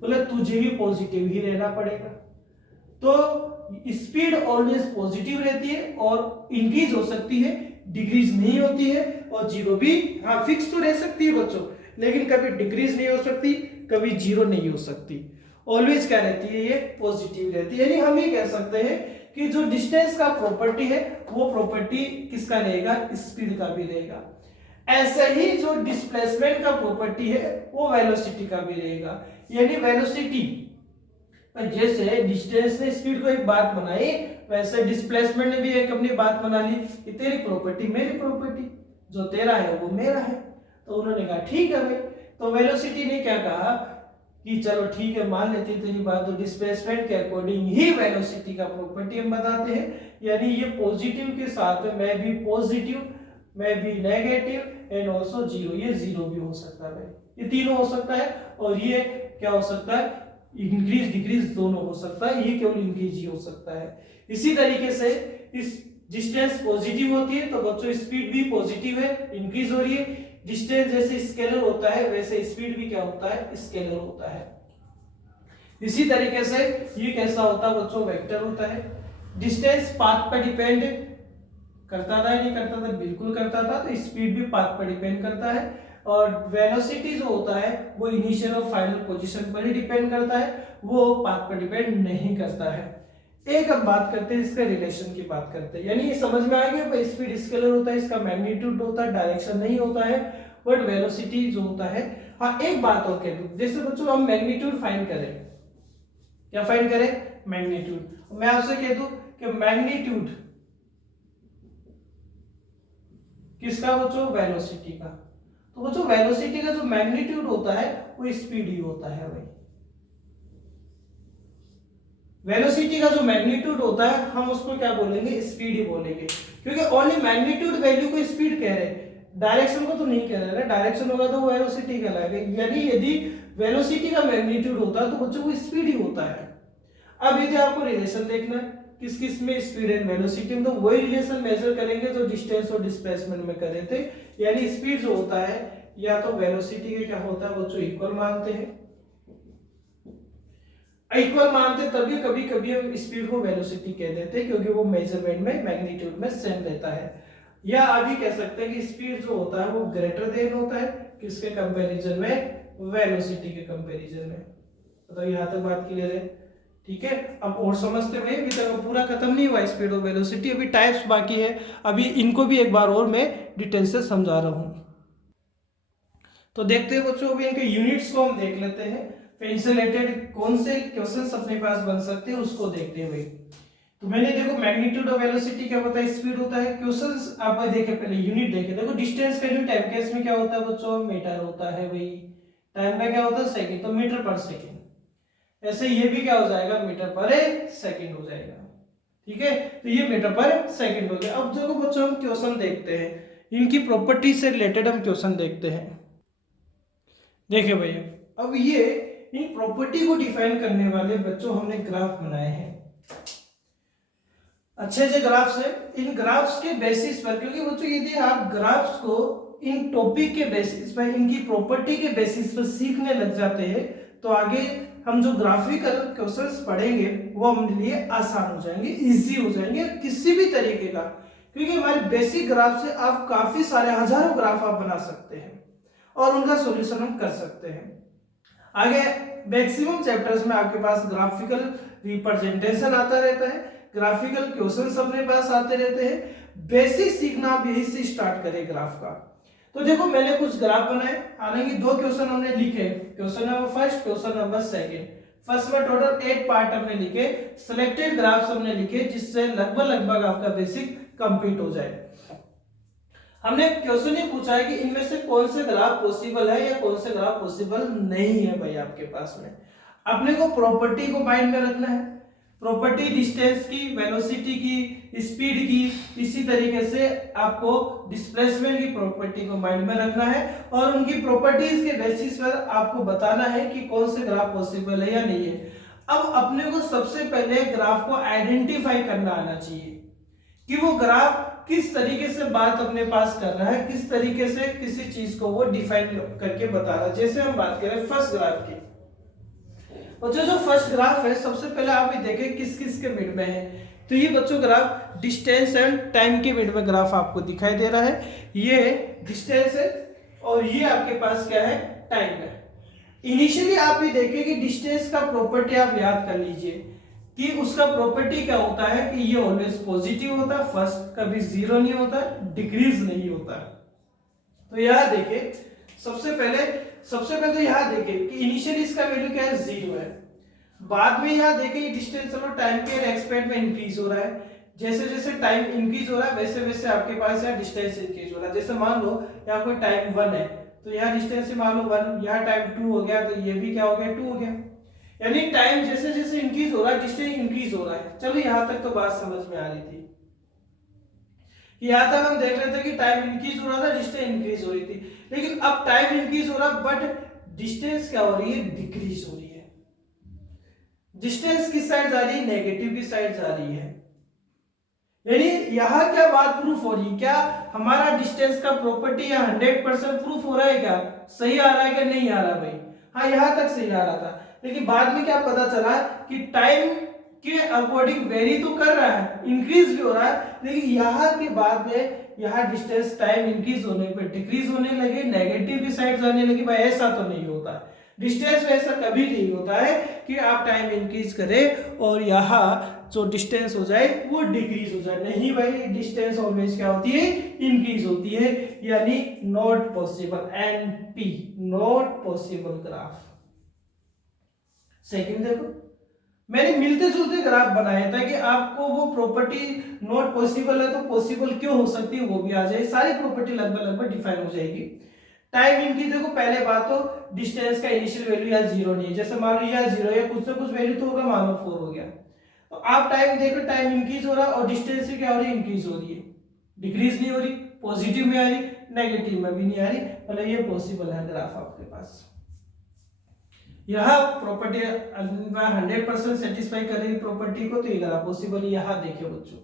बोले तुझे भी पॉजिटिव ही रहना पड़ेगा। तो स्पीड ऑलवेज पॉजिटिव रहती है और इंक्रीज हो सकती है, डिक्रीज नहीं होती है, और जीरो भी हाँ फिक्स तो रह सकती है बच्चों, लेकिन कभी डिक्रीज नहीं हो सकती, कभी जीरो नहीं हो सकती, ऑलवेज क्या रहती है, ये पॉजिटिव रहती है। यानी हम ये कह सकते हैं कि जो डिस्टेंस का प्रॉपर्टी है वो प्रॉपर्टी किसका रहेगा, स्पीड का भी रहेगा। ऐसे ही जो डिस्प्लेसमेंट का प्रॉपर्टी है वो वेलोसिटी का भी रहेगा। यानी वेलोसिटी जैसे डिस्टेंस ने स्पीड को एक बात बनाई, वैसे डिस्प्लेसमेंट ने भी एक अपनी बात बना ली कि तेरी प्रॉपर्टी मेरी प्रॉपर्टी, जो तेरा है वो मेरा है। तो उन्होंने कहा ठीक है भाई। तो वेलोसिटी ने क्या कहा कि चलो ठीक है मान लेते तेरी बात, तो डिस्प्लेसमेंट के अकॉर्डिंग ही वेलोसिटी का प्रॉपर्टी हम बताते हैं। यानी ये पॉजिटिव के साथ में मैं भी पॉजिटिव, मैं भी नेगेटिव एंड ऑल्सो जीरो, ये जीरो भी हो सकता है भाई, ये तीनों हो सकता है, और ये क्या हो सकता है, इंक्रीज डिक्रीज दोनों हो सकता है, ये केवल इंक्रीज ही हो सकता है। इसी तरीके से इस डिस्टेंस पॉजिटिव होती है तो बच्चों स्पीड भी पॉजिटिव है, इंक्रीज हो रही है। डिस्टेंस जैसे स्केलर होता है वैसे स्पीड भी क्या होता है, स्केलर होता है। इसी तरीके से ये कैसा होता है बच्चों, वेक्टर होता है। डिस्टेंस पाथ पर डिपेंड करता था, नहीं करता था, बिल्कुल करता था, तो स्पीड भी पाथ पर डिपेंड करता है। और वेलोसिटी जो होता है वो इनिशियल और फाइनल पोजीशन पर ही डिपेंड करता है, वो पाथ पर डिपेंड नहीं करता है। एक अब बात करते हैं इसके रिलेशन की बात करते हैं, यानी ये समझ में आ गया, स्पीड स्केलर होता है, इसका मैग्नीट्यूड होता है, डायरेक्शन नहीं होता है, बट वेलोसिटी जो होता है। हाँ एक बात और कह दूं, जैसे बच्चों हम मैग्नीट्यूड फाइंड करें, क्या फाइंड करें? मैग्नीट्यूड। मैं आपसे कह दूं कि मैग्नीट्यूड किसका बच्चों? वेलोसिटी का। तो बच्चों वेलोसिटी का जो मैग्नीट्यूड होता है वो स्पीड ही होता है भाई। वेलोसिटी का जो मैग्नीट्यूड होता है हम उसको क्या बोलेंगे? स्पीड ही बोलेंगे, क्योंकि ओनली मैग्नीट्यूड वैल्यू को स्पीड कह रहे हैं, डायरेक्शन को तो नहीं कह रहे ना। डायरेक्शन होगा तो वेलोसिटी कहलाएगा, यानी यदि वेलोसिटी का मैग्नीट्यूड होता है तो बच्चों वो स्पीड ही होता है। अब यदि आपको रिलेशन देखना है किस किस में स्पीड एंड वेलोसिटी में, तो वही रिलेशन मेजर करेंगे जो डिस्टेंस और डिस्प्लेसमेंट में कर रहे थे। यानी स्पीड जो होता है या तो वेलोसिटी के क्या होता है बच्चों? इक्वल मानते हैं। इक्वल मानते तभी कभी कभी हम स्पीड को वेलोसिटी कह देते हैं, क्योंकि वो मेजरमेंट में मैग्नीट्यूड में सेम रहता है। या अभी कह सकते हैं कि स्पीड जो होता है वो ग्रेटर देन होता है किसके कंपैरिजन में? वेलोसिटी के कंपैरिजन में। तो यहां तक बात क्लियर है? ठीक है, अब और समझते हुए अभी तक पूरा खत्म नहीं हुआ स्पीड और वेलोसिटी, अभी टाइप्स बाकी है, अभी इनको भी एक बार और मैं डिटेल से समझा रहा हूं। तो देखते हैं बच्चों, अभी इनके यूनिट्स को हम देख लेते हैं, फिर इनसे रिलेटेड कौन से क्वेश्चंस अपने पास बन सकते हैं उसको देखते हैं भाई। तो मैंने देखो मैग्नीट्यूड और वेलोसिटी क्या होता है? स्पीड होता है। क्वेश्चंस आप देखे, पहले यूनिट देखे, देखो डिस्टेंस का यूनिट टाइम केस में क्या होता है बच्चों? मीटर होता है भाई। टाइम का क्या होता है? सेकंड, तो मीटर पर सेकंड। ऐसे ये भी क्या हो जाएगा? मीटर पर सेकंड हो जाएगा। ठीक है, तो ये मीटर पर सेकंड हो गया। अब देखो बच्चों हम क्वेश्चन देखते हैं, इनकी प्रॉपर्टी से रिलेटेड हम क्वेश्चन देखते हैं। देखिए भैया, अब ये इन प्रॉपर्टी को डिफाइन करने वाले बच्चों हमने ग्राफ बनाए हैं, अच्छे से ग्राफ्स है। इन ग्राफ्स के बेसिस पर, क्योंकि बच्चों यदि आप ग्राफ्स को इन टॉपिक के बेसिस पर, इनकी प्रॉपर्टी के बेसिस पर सीखने लग जाते हैं, तो आगे हम जो ग्राफिकल क्वेश्चंस पढ़ेंगे वो हमारे लिए आसान हो जाएंगे, इजी हो जाएंगे किसी भी तरीके का, क्योंकि हमारे बेसिक ग्राफ से आप काफी सारे हजारों ग्राफ आप बना सकते हैं और उनका सॉल्यूशन हम कर सकते हैं। आगे मैक्सिमम चैप्टर्स में आपके पास ग्राफिकल रिप्रेजेंटेशन आता रहता है, ग्राफिकल क्वेश्चंस अपने पास आते रहते हैं। बेसिक सीखना आप यही से स्टार्ट करें ग्राफ का। तो देखो मैंने कुछ ग्राफ बनाए, हालांकि 2 क्वेश्चन हमने लिखे, question number first, question number second. First में टोटल 8 पार्ट हमने लिखे, सिलेक्टेड ग्राफ्स हमने लिखे, जिससे लगभग आपका बेसिक कंप्लीट हो जाए। हमने क्वेश्चन ये पूछा है कि इनमें से कौन से ग्राफ पॉसिबल है या कौन से ग्राफ पॉसिबल नहीं है भाई आपके पास में। अपने को प्रॉपर्टी को माइंड में रखना है, प्रॉपर्टी डिस्टेंस की, वेलोसिटी की, स्पीड की, इसी तरीके से आपको डिस्प्लेसमेंट की प्रॉपर्टी को माइंड में रखना है और उनकी प्रॉपर्टीज के बेसिस पर आपको बताना है कि कौन से ग्राफ पॉसिबल है या नहीं है। अब अपने को सबसे पहले ग्राफ को आइडेंटिफाई करना आना चाहिए कि वो ग्राफ किस तरीके से बात अपने पास कर रहा है, किस तरीके से किसी चीज को वो डिफाइन करके बता रहा है। जैसे हम बात करें फर्स्ट ग्राफ की, बच्चों जो फर्स्ट ग्राफ है सबसे पहले आप ये देखें किस किस के मिड में है। तो ये बच्चों ग्राफ डिस्टेंस एंड टाइम के मिड में ग्राफ आपको दिखाई दे रहा है। ये डिस्टेंस है और ये आपके पास क्या है? टाइम है। इनिशियली आप ये देखें कि डिस्टेंस का प्रॉपर्टी आप याद कर लीजिए कि उसका प्रॉपर्टी क्या होता है कि ये ऑलवेज पॉजिटिव होता है, फर्स्ट कभी जीरो नहीं होता, डिक्रीज नहीं होता। तो यहां देखिए सबसे पहले तो यहां देखिए कि इनिशियली इसका वैल्यू क्या है? 0 है। बाद में यहां देखिए डिस्टेंस चलो टाइम के एक्सपेक्ट में इंक्रीज हो रहा है, जैसे जैसे टाइम इंक्रीज हो रहा है वैसे वैसे आपके पास यहाँ डिस्टेंस इंक्रीज हो रहा है। जैसे मान लो यहाँ कोई टाइम 1 है तो यहाँ डिस्टेंस मान लो 1, यहाँ टाइम 2 हो गया तो ये भी क्या हो गया? 2 हो गया। यानी टाइम जैसे जैसे इंक्रीज हो रहा है डिस्टेंस इंक्रीज हो रहा है। चलो यहां तक तो बात समझ में आ रही थी कि यहां तक हम देख रहे थे कि टाइम इंक्रीज हो रहा था, डिस्टेंस इंक्रीज हो रही थी, लेकिन अब टाइम इंक्रीज हो रहा बट डिस्टेंस क्या हो रही है? डिक्रीज हो रही है। डिस्टेंस किस साइड जा रही है? नेगेटिव की साइड जा रही है। यानी यहां क्या बात प्रूफ हो रही है? क्या हमारा डिस्टेंस का प्रॉपर्टी या 100% प्रूफ हो रहा है? क्या सही आ रहा है कि नहीं आ रहा भाई? हाँ यहां तक सही आ रहा था, लेकिन बाद में क्या पता चला कि टाइम के अकॉर्डिंग वेरी तो कर रहा है, इंक्रीज भी हो रहा है, लेकिन यहाँ के बाद में यहाँ डिस्टेंस टाइम इंक्रीज होने पर डिक्रीज होने लगे, नेगेटिव की साइड जाने लगी। भाई ऐसा तो नहीं होता है, डिस्टेंस में ऐसा कभी नहीं होता है कि आप टाइम इंक्रीज करें और यहाँ जो डिस्टेंस हो जाए वो डिक्रीज हो जाए। नहीं भाई, डिस्टेंस ऑलवेज क्या होती है? इंक्रीज होती है। यानी not possible, NP not possible graph. Second देखो मैंने मिलते जुलते ग्राफ बनाए ताकि आपको वो प्रॉपर्टी नॉट पॉसिबल है तो पॉसिबल क्यों हो सकती है वो भी आ जाए, सारी प्रॉपर्टी लगभग लगभग डिफाइन हो जाएगी। टाइम इनकी देखो, पहले बात तो डिस्टेंस का इनिशियल वैल्यू या जीरो नहीं है, जैसे मान लो या जीरो या कुछ ना कुछ वैल्यू तो होगा, मान लो 4 हो गया, तो आप टाइम देखो, टाइम इंक्रीज हो रहा है और डिस्टेंस से क्या हो रही है, इंक्रीज हो रही है, डिक्रीज नहीं हो रही, पॉजिटिव में आ रही, नेगेटिव में भी नहीं आ रही, मतलब ये पॉसिबल है ग्राफ आपके पास। यह प्रॉपर्टी 100% सेटिस्फाई कर रही प्रॉपर्टी को, तो ये ग्राफ पॉसिबल। यहां देखिए बच्चों,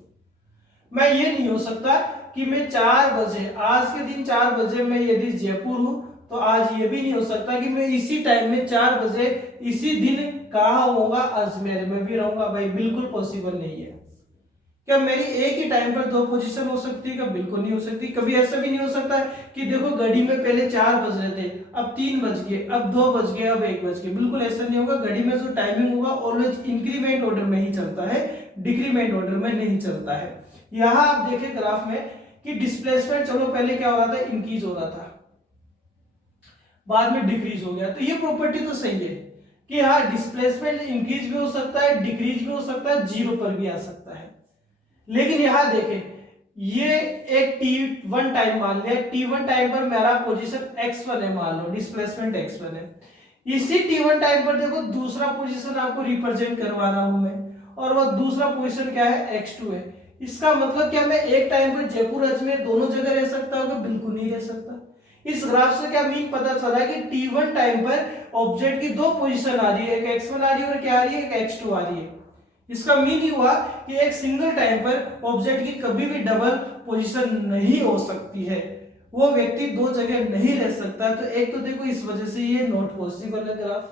मैं ये नहीं हो सकता कि मैं 4 बजे, आज के दिन 4 बजे मैं यदि जयपुर हूं, तो आज ये भी नहीं हो सकता कि मैं इसी टाइम में 4 बजे इसी दिन कहा होगा, अजमेर में भी रहूंगा, भाई बिल्कुल पॉसिबल नहीं है। क्या मेरी एक ही टाइम पर 2 पोजीशन हो सकती है? क्या बिल्कुल नहीं हो सकती। कभी ऐसा भी नहीं हो सकता कि देखो घड़ी में पहले 4 बज रहे थे, अब 3 बज गए, अब 2 बज गए, अब 1 बज गए, बिल्कुल ऐसा नहीं होगा। घड़ी में जो टाइमिंग होगा ऑलवेज इंक्रीमेंट ऑर्डर में ही चलता है, डिक्रीमेंट ऑर्डर में नहीं चलता है। यहां आप देखें ग्राफ में कि डिस्प्लेसमेंट, चलो पहले क्या हो रहा था, इंक्रीज हो रहा था, बाद में डिक्रीज हो गया, तो ये प्रॉपर्टी तो सही है कि हाँ डिस्प्लेसमेंट इंक्रीज भी हो सकता है, डिक्रीज भी हो सकता है, जीरो पर भी आ सकता है। लेकिन यहां देखें, ये एक t1 टाइम मान लिया, t1 टाइम पर मेरा पोजीशन x1 है, मान लो डिस्प्लेसमेंट x1 है। इसी t1 टाइम पर देखो दूसरा पोजीशन आपको रिप्रेजेंट करवा रहा हूं मैं, और वो दूसरा पोजीशन क्या है, x2 है। इसका मतलब क्या मैं एक टाइम पर जयपुर अजमेर दोनों जगह रह सकता हूं? बिल्कुल नहीं रह सकता। इस ग्राफ से क्या मीन पता चला कि t1 टाइम पर ऑब्जेक्ट की 2 पोजीशन आ रही है, एक x1 आ रही है और क्या आ रही है, एक x2 आ रही है। इसका मीन ही हुआ कि एक सिंगल टाइम पर ऑब्जेक्ट की कभी भी डबल पोजीशन नहीं हो सकती है, वो व्यक्ति 2 जगह नहीं रह सकता। तो एक तो देखो इस वजह से ये नॉट पॉसिबल है ग्राफ।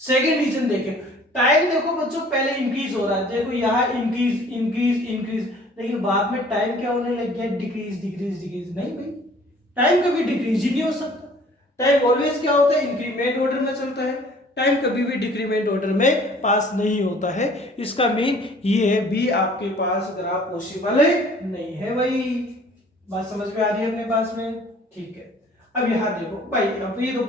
सेकेंड रीजन देखें, टाइम देखो बच्चों पहले इंक्रीज हो रहा है, देखो यहां इंक्रीज इंक्रीज इंक्रीज, लेकिन बाद में टाइम क्या होने लग गया, डिक्रीज डिक्रीज डिक्रीज। नहीं भाई, टाइम कभी डिक्रीज ही नहीं हो सकता, टाइम ऑलवेज क्या होता है, इंक्रीमेंट ऑर्डर में चलता है, टाइम कभी भी डिक्रीमेंट ऑर्डर में पास नहीं होता है। इसका मीन ये भी आपके पास ग्राफ पॉसिबल नहीं है भाई। बात समझ में आ रही है अपने पास में? ठीक है। अब यहां देखो भाई, अब ये तो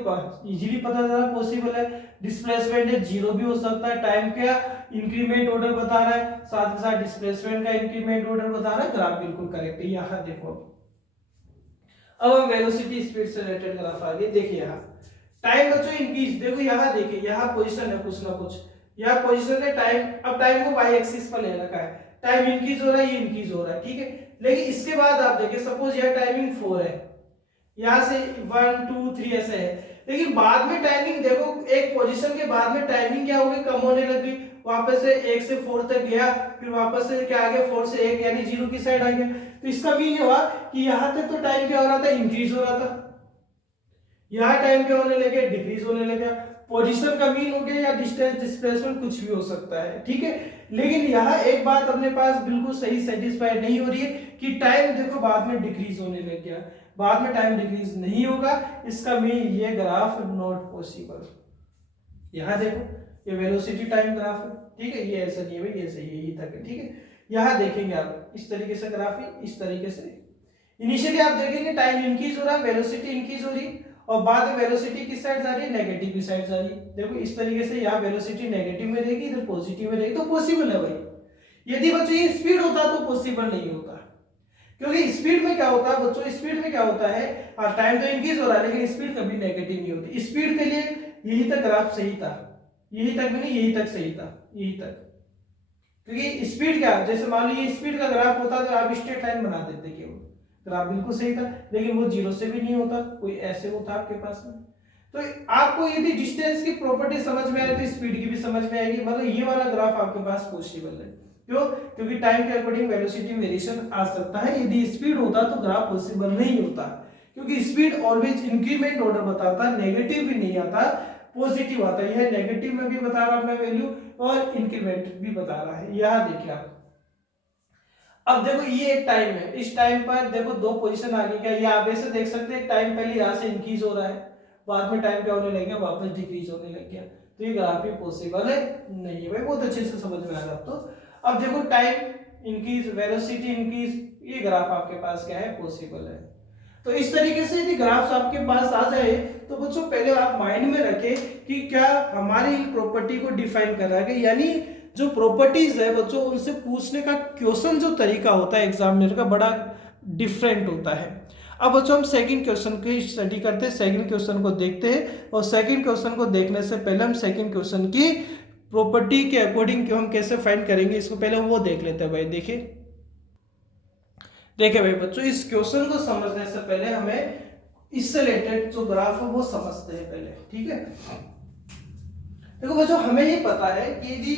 इजीली पता चला पॉसिबल है, डिस्प्लेसमेंट है, जीरो भी हो सकता है, टाइम क्या इंक्रीमेंट ऑर्डर बता रहा है, साथ के साथ डिस्प्लेसमेंट का इंक्रीमेंट ऑर्डर बता रहा है, ग्राफ बिल्कुल करेक्ट है। यहां देखो, अब हम वेलोसिटी स्पीड से रिलेटेड ग्राफ आ गए। देखिए यहां टाइम बच्चों इंक्रीज, देखो यहां देखिए, यहां पोजीशन है कुछ ना कुछ, यहां पोजीशन है टाइम, अब टाइम को वाई एक्सिस पर ले रखा है, टाइम इंक्रीज हो रहा है, ये इंक्रीज हो रहा है, ठीक है। लेकिन इसके बाद आप देखिए, सपोज यह टाइमिंग 4 है, यहां से 1 2 3 ऐसे है, लेकिन बाद में टाइमिंग देखो, एक पोजीशन के बाद में टाइमिंग क्या होगी, कम होने लगी, वापस से 1 से 4 तक गया, फिर वापस से क्या आ गया, 4 से 1 यानी 0 की साइड आ गया। तो इसका मीन हुआ कि यहां तक तो टाइम क्या हो रहा था, इंक्रीज हो रहा था, यहां टाइम क्या होने लगे, डिक्रीज होने लगा। पोजीशन का मीन हो गया या डिस्टेंस डिस्प्लेसमेंट कुछ भी हो सकता है, ठीक है। लेकिन यहां एक बात अपने पास बिल्कुल सही सेटिस्फाइड नहीं हो रही है कि टाइम देखो बाद में डिक्रीज होने लग गया, बाद में टाइम डिक्रीज नहीं होगा, इसका मीन ये ग्राफ नॉट पॉसिबल। यहां देखो ये वेलोसिटी टाइम ग्राफ है, ठीक है, ये ऐसा नहीं है भाई, ये सही है, यही तक है, ठीक है। यहां देखेंगे आप इस तरीके से ग्राफ है, इस तरीके से इनिशियली आप देखेंगे टाइम इंक्रीज हो रहा है, वेलोसिटी इंक्रीज हो रही है, और बाद में वेलोसिटी किस साइड जा रही है, नेगेटिव की साइड जा रही है। देखो इस तरीके से यहाँ वेलोसिटी नेगेटिव में रहेगी, इधर पॉजिटिव में रहेगी, तो पॉसिबल है भाई। यदि बच्चों ये स्पीड होता तो पॉसिबल नहीं होता, क्योंकि स्पीड में क्या होता है बच्चों, स्पीड में क्या होता है, टाइम तो इंक्रीज हो रहा है लेकिन स्पीड कभी नेगेटिव नहीं होती। स्पीड के लिए यही तक ग्राफ सही था, यही तक भी नहीं, यही तक सही था, यही तक, क्योंकि स्पीड क्या, जैसे मान लो ये स्पीड का ग्राफ होता तो आप स्ट्रेट लाइन बना देते केवल, ग्राफ बिल्कुल सही था, लेकिन वो जीरो से भी नहीं होता, कोई ऐसे वो था आपके पास में। तो आपको यदि डिस्टेंस की प्रॉपर्टी समझ में आए तो स्पीड की भी समझ में आएगी, मतलब ये वाला ग्राफ आपके पास पॉसिबल है। क्यों? क्योंकि टाइम के अकॉर्डिंग वेलोसिटी वेरिएशन आ सकता है, यदि स्पीड होता तो ग्राफ पॉसिबल नहीं होता, क्योंकि स्पीड ऑलवेज इंक्रीमेंट ऑर्डर बताता, नेगेटिव भी नहीं आता, पॉजिटिव आता है। यह नेगेटिव में भी बता रहा अपना वैल्यू और इंक्रीमेंट भी बता रहा है। यहां देखिए आप, अब देखो ये एक टाइम है, इस टाइम पर देखो 2 पोजीशन आ गई, क्या ये आप ऐसे देख सकते हैं, टाइम पहले यहां से इंक्रीज हो रहा है, बाद में टाइम क्या होने लग गया, वापस डिक्रीज होने लग गया, तो ये ग्राफ भी पॉसिबल है नहीं है भाई, बहुत अच्छे से समझ में आ रहा है। तो अब देखो टाइम इंक्रीज, वेलोसिटी इंक्रीज, ये ग्राफ आपके पास क्या है, पॉसिबल है। तो इस तरीके से यदि ग्राफ्स आपके पास आ जाए तो बच्चों पहले आप माइंड में रखें कि क्या हमारी प्रॉपर्टी को डिफाइन कर रहा है, यानी जो प्रॉपर्टीज है बच्चों उनसे पूछने का क्वेश्चन जो तरीका होता है एग्जामिनर का बड़ा डिफरेंट होता है। अब बच्चों हम सेकंड क्वेश्चन की स्टडी करते हैं, सेकंड क्वेश्चन को देखते हैं और सेकंड क्वेश्चन को देखने से पहले हम सेकंड क्वेश्चन की प्रॉपर्टी के अकॉर्डिंग हम कैसे फाइंड करेंगे इसको पहले हम वो देख लेते हैं। भाई देखिए भाई बच्चों, इस क्वेश्चन को समझने से पहले हमें इससे रिलेटेड जो ग्राफ है वो समझते हैं पहले, ठीक है। देखो बच्चों, हमें ये पता है कि यदि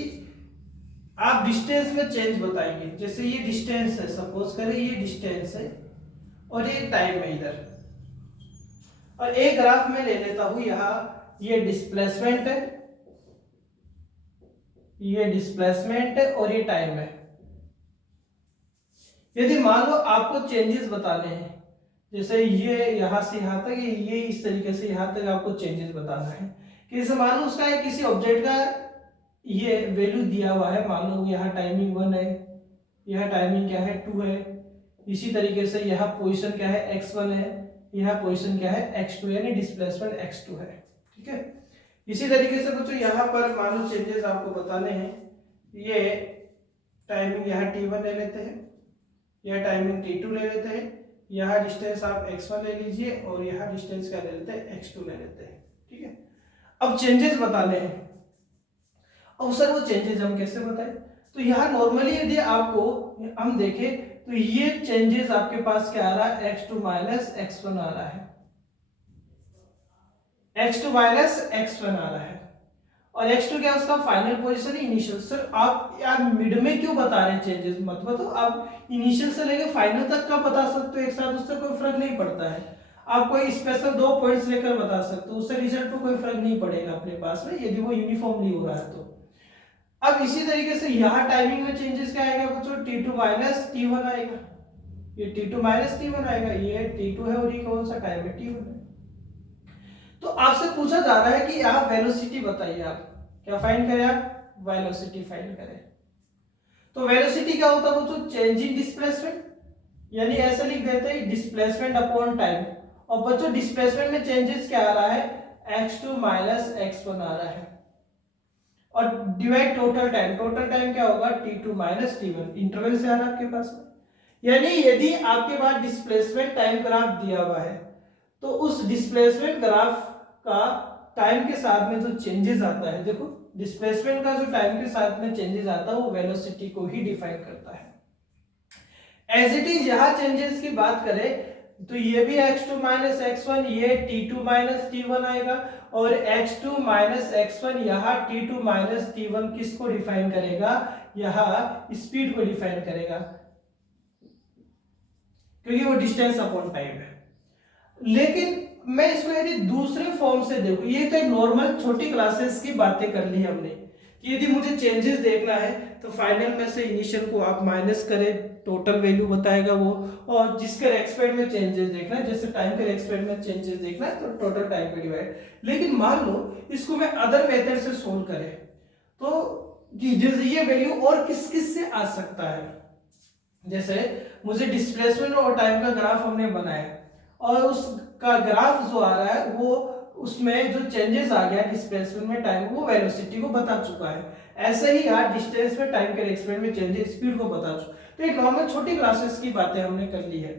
आप डिस्टेंस में चेंज बताएंगे, जैसे ये डिस्टेंस है, सपोज करें ये डिस्टेंस है और ये टाइम है इधर, और एक ग्राफ में ले लेता हूं यहां ये डिस्प्लेसमेंट है, ये डिस्प्लेसमेंट है और ये टाइम है। यदि मान लो आपको चेंजेस बताने हैं, जैसे ये यहां से यहां तक, ये इस तरीके से यहां तक आपको चेंजेस बताना है कि जैसे मान लो उसका किसी ऑब्जेक्ट का ये वैल्यू दिया हुआ है, मान लो यहाँ टाइमिंग 1 है, यहाँ टाइमिंग क्या है 2 है, इसी तरीके से यहाँ पोजीशन क्या है x1 है, यहाँ पोजीशन क्या है x2 यानी डिस्प्लेसमेंट x2 है, ठीक है। इसी तरीके से बच्चों यहाँ पर मान लो चेंजेस आपको बताने हैं, ये टाइमिंग यहाँ t1 ले लेते हैं, यह टाइमिंग t2 ले लेते हैं, यहाँ डिस्टेंस आप x1 ले लीजिए और यहाँ डिस्टेंस क्या ले लेते हैं x2 ले लेते हैं, ठीक है। अब चेंजेस बताने हैं, अब सर वो चेंजेस हम कैसे बताएं, तो यहाँ नॉर्मली यदि आपको हम देखें तो ये चेंजेस आपके पास क्या आ रहा है x2 माइनस x1 आ रहा है, x2 माइनस x1 आ रहा है, और x2 क्या उसका फाइनल पोजीशन इनिशियल। सर आप यार मिड में क्यों बता रहे हैं चेंजेस, मत बताओ, आप इनिशियल से लेकर फाइनल तक का बता सकते हो एक साथ, उससे कोई फर्क नहीं पड़ता है। आप कोई स्पेशल 2 पॉइंट्स लेकर बता सकते हो, उससे रिजल्ट पर कोई फर्क नहीं पड़ेगा अपने पास में, यदि वो यूनिफॉर्मली हो रहा है तो। अब इसी तरीके से यहाँ टाइमिंग में चेंजेस क्या आएगा बच्चों, t2 माइनस t1 आएगा, ये t2 माइनस t1 आएगा, ये t2 है और ये कौन सा टाइम है t1 है। तो आपसे पूछा जा रहा है कि आप वेलोसिटी बताइए, आप क्या फाइंड करें, आप वेलोसिटी फाइंड करें। तो वेलोसिटी क्या होता है बच्चों, चेंज इन डिस्प्लेसमेंट, यानी ऐसा लिख देते हैं डिस्प्लेसमेंट अपॉन टाइम, और बच्चों डिस्प्लेसमेंट में चेंजेस क्या आ रहा है x2 माइनस x1 आ रहा है, और डिवाइड टोटल टाइम क्या होगा t2 माइनस t1, इंटरवल से आ रहा है आपके पास में। यानी यदि आपके पास डिस्प्लेसमेंट टाइम ग्राफ दिया हुआ है तो उस डिस्प्लेसमेंट ग्राफ का टाइम के साथ में जो चेंजेस आता है, देखो डिस्प्लेसमेंट का जो टाइम के साथ में चेंजेस आता है वो वेलोसिटी को ही डिफाइन करता है। एज इट इज यहाँ चेंजेस की बात करें तो ये भी x2 माइनस x1, ये t2 माइनस t1 आएगा, और x2 माइनस x1 यहाँ t2 माइनस t1 किसको डिफाइन करेगा, यहाँ स्पीड को डिफाइन करेगा, क्योंकि वो डिस्टेंस अपॉन टाइम है। लेकिन मैं इसको यदि दूसरे फॉर्म से देखूं, ये तो नॉर्मल छोटी क्लासेस की बातें कर ली हमने कि यदि मुझे चेंजेस देखना है तो फाइनल में से इनिशियल को आप माइनस करें, टोटल वैल्यू बताएगा वो, और जिसके एक्सपेक्ट में चेंजेस देखना है, जैसे टाइम के एक्सपेक्ट में चेंजेस देखना है तो टोटल टाइम पे डिवाइड। लेकिन मान लो इसको मैं अदर मेथड से सोल्व करें तो ये वैल्यू और किस किस से आ सकता है, जैसे मुझे डिस्प्लेसमेंट और टाइम का ग्राफ हमने बनाया और उसका ग्राफ जो आ रहा है वो उसमें जो चेंजेस आ गया डिस्प्लेसमेंट में टाइम, वो वेलोसिटी को बता चुका है। ऐसे ही यार डिस्टेंस में टाइम के एक्सपेरिमेंट में चेंजेस स्पीड को बता चुका। तो एक नॉर्मल छोटी क्लासेस की बातें हमने कर ली है।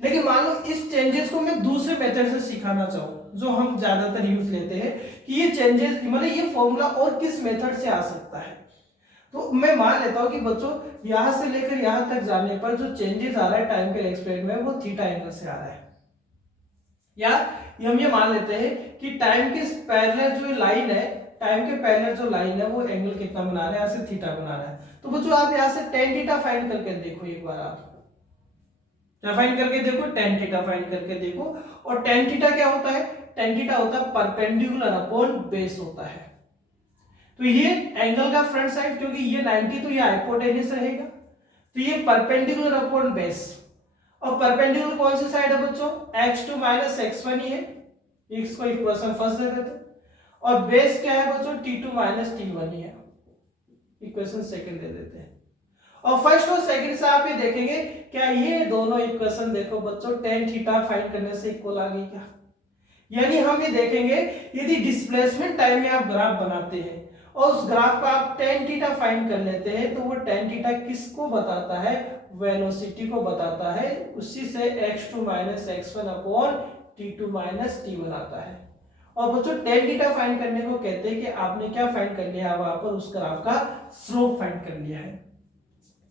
लेकिन मान लो इस चेंजेस को मैं दूसरे मेथड से सिखाना चाहूँ जो हम ज्यादातर यूज लेते हैं कि ये चेंजेस मतलब ये फॉर्मूला और किस मेथड से आ सकता है, तो मैं मान लेता हूँ कि बच्चों यहां से लेकर यहां तक जाने पर जो चेंजेस आ रहा है टाइम के एक्सपेरिमेंट में वो थीटा एंगल से आ रहा है, या हम ये मान लेते हैं कि टाइम के पैरेलल जो लाइन है, टाइम के पैरेलल जो लाइन है वो एंगल कितना बना रहा है, यहाँ से थीटा बना रहा है। तो बच्चों आप यहाँ से tan थीटा फाइंड करके देखो, एक बार आप क्या फाइंड करके देखो, tan थीटा फाइंड करके देखो। और tan थीटा क्या होता है, tan थीटा होता है परपेंडिकुलर अपॉन बेस होता है। तो ये एंगल का फ्रंट साइड, क्योंकि ये 90 तो ये हाइपोटेन्यूस रहेगा, तो ये परपेंडिकुलर अपॉन बेस। और परपेंडिकुलर कौन सी साइड है बच्चों, x2 माइनस x1 ही है, इसको इक्वेशन फर्स्ट दे देते। और बेस क्या है बच्चों, t2 माइनस t1 ही है, इक्वेशन सेकंड दे देते हैं। और फर्स्ट और सेकंड से आप ये देखेंगे क्या ये दोनों इक्वेशन देखो बच्चों tan थीटा फाइंड करने से इक्वल आ गई क्या, यानी हम ये देखेंगे यदि डिस्प्लेसमेंट टाइम में आप ग्राफ बनाते हैं और उस ग्राफ का आप tan थीटा फाइंड कर लेते हैं तो वो tan थीटा किसको बताता है, वेलोसिटी को बताता है। उसी से x2 minus x1 upon t2 minus t1 आता है। और बच्चों tan थीटा फाइंड करने को कहते हैं कि आपने क्या फाइंड कर लिया है, वहां पर उस ग्राफ का स्लोप फाइंड कर लिया है।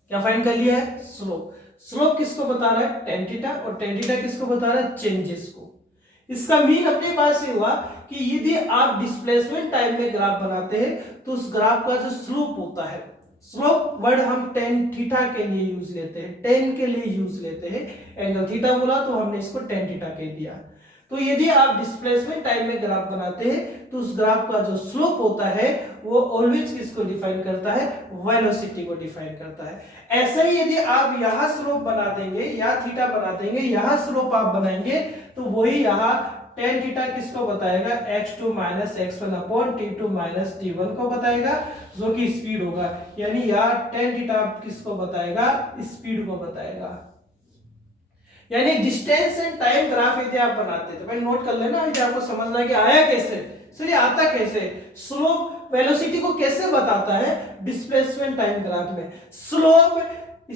क्या फाइंड कर लिया है, स्लोप। स्लोप किसको बता रहा है, tan थीटा, और tan थीटा किसको बता रहा है, चेंजेस को। इसका मीन अपने पास ये हुआ कि यदि आप डिस्प्लेसमेंट टाइम में ग्राफ बनाते हैं तो उस ग्राफ का जो स्लोप होता है, स्लोप वर्ड हम tan थीटा के लिए यूज लेते हैं, tan के लिए यूज लेते हैं। एंगल थीटा बोला तो हमने इसको tan थीटा कह दिया। तो यदि आप डिस्प्लेसमेंट टाइम में ग्राफ बनाते हैं तो उस ग्राफ का जो स्लोप होता है वो ऑलवेज किसको डिफाइन करता है, वेलोसिटी को डिफाइन करता है। ऐसे ही यदि आप यहां स्लोप बना देंगे या थीटा बना देंगे, यहां स्लोप आप बनाएंगे तो वही यहां tan थीटा किसको बताएगा, x2 minus x1 upon t2 minus t1 को बताएगा, जो कि स्पीड होगा। यानी यहां tan थीटा किसको बताएगा, स्पीड को बताएगा। यानी डिस्टेंस एंड टाइम ग्राफ यदि आप बनाते हैं तो भाई नोट कर लेना, यदि आपको समझना है कि आया कैसे, चलिए आता कैसे। स्लोप वेलोसिटी को कैसे बताता है डिस्प्लेसमेंट टाइम ग्राफ में, स्लोप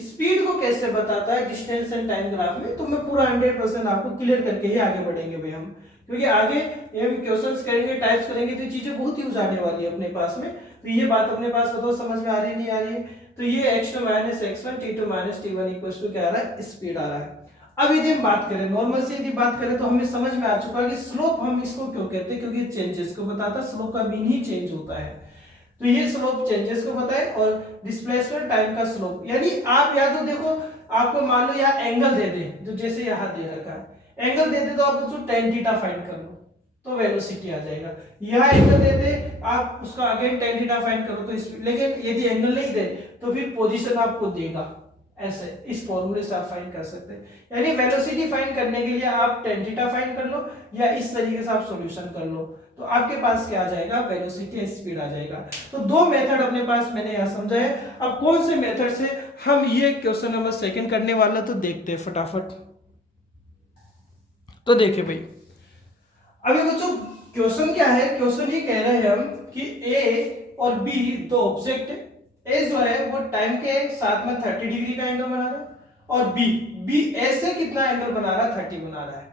स्पीड को कैसे बताता है डिस्टेंस एंड टाइम ग्राफ में, तो मैं पूरा 100% आपको क्लियर करके ही आगे बढ़ेंगे भाई हम, क्योंकि आगे हम क्वेश्चंस करेंगे, टाइप्स करेंगे तो चीजें बहुत यूज आने वाली है अपने पास में। तो ये बात अपने पास बताओ समझ में आ रही नहीं आ रही है। तो ये x2 minus x1 t2 minus t1 equals to क्या आ रहा है, स्पीड आ रहा है। अब यदि हम बात करें नॉर्मल से, यदि बात करें तो हमें समझ में आ चुका है कि स्लोप हम इसको क्यों कहते हैं, क्योंकि चेंजेस को बताता है, स्लोप का मीन ही चेंज होता है। तो ये स्लोप चेंजेस को बताए और डिस्प्लेसमेंट टाइम का स्लोप। यानी आप या तो देखो, आपको मान लो यहाँ एंगल दे दे, जो जैसे यहाँ दे रखा है एंगल दे दे, तो आप उसको tan थीटा फाइंड कर लो तो वेलोसिटी आ जाएगा। यहाँ एंगल दे दे, आप उसका अगेन tan थीटा फाइंड करो तो स्पीड। लेकिन यदि एंगल नहीं दे तो फिर पोजीशन आपको देगा, ऐसे इस फॉर्मूले से आप फाइंड कर सकते हैं। यानी वेलोसिटी फाइंड करने के लिए आप tan थीटा फाइंड कर लो या इस तरीके से आप सॉल्यूशन कर लो, तो आपके पास क्या आ जाएगा, वेलोसिटी स्पीड आ जाएगा। तो दो मेथड अपने पास मैंने यहाँ समझा है। अब कौन से मेथड से हम ये क्वेश्चन नंबर 2 करने वाला, तो देखते हैं फटाफट। तो देखिए भाई, अभी बच्चों क्वेश्चन क्या है, क्वेश्चन ये कह रहे हैं हम कि ए और बी दो ऑब्जेक्ट है। ए जो है वो टाइम के साथ में 30 डिग्री का एंगल बना रहा है, और बी ऐसे कितना एंगल बना रहा है, 30 बना रहा है।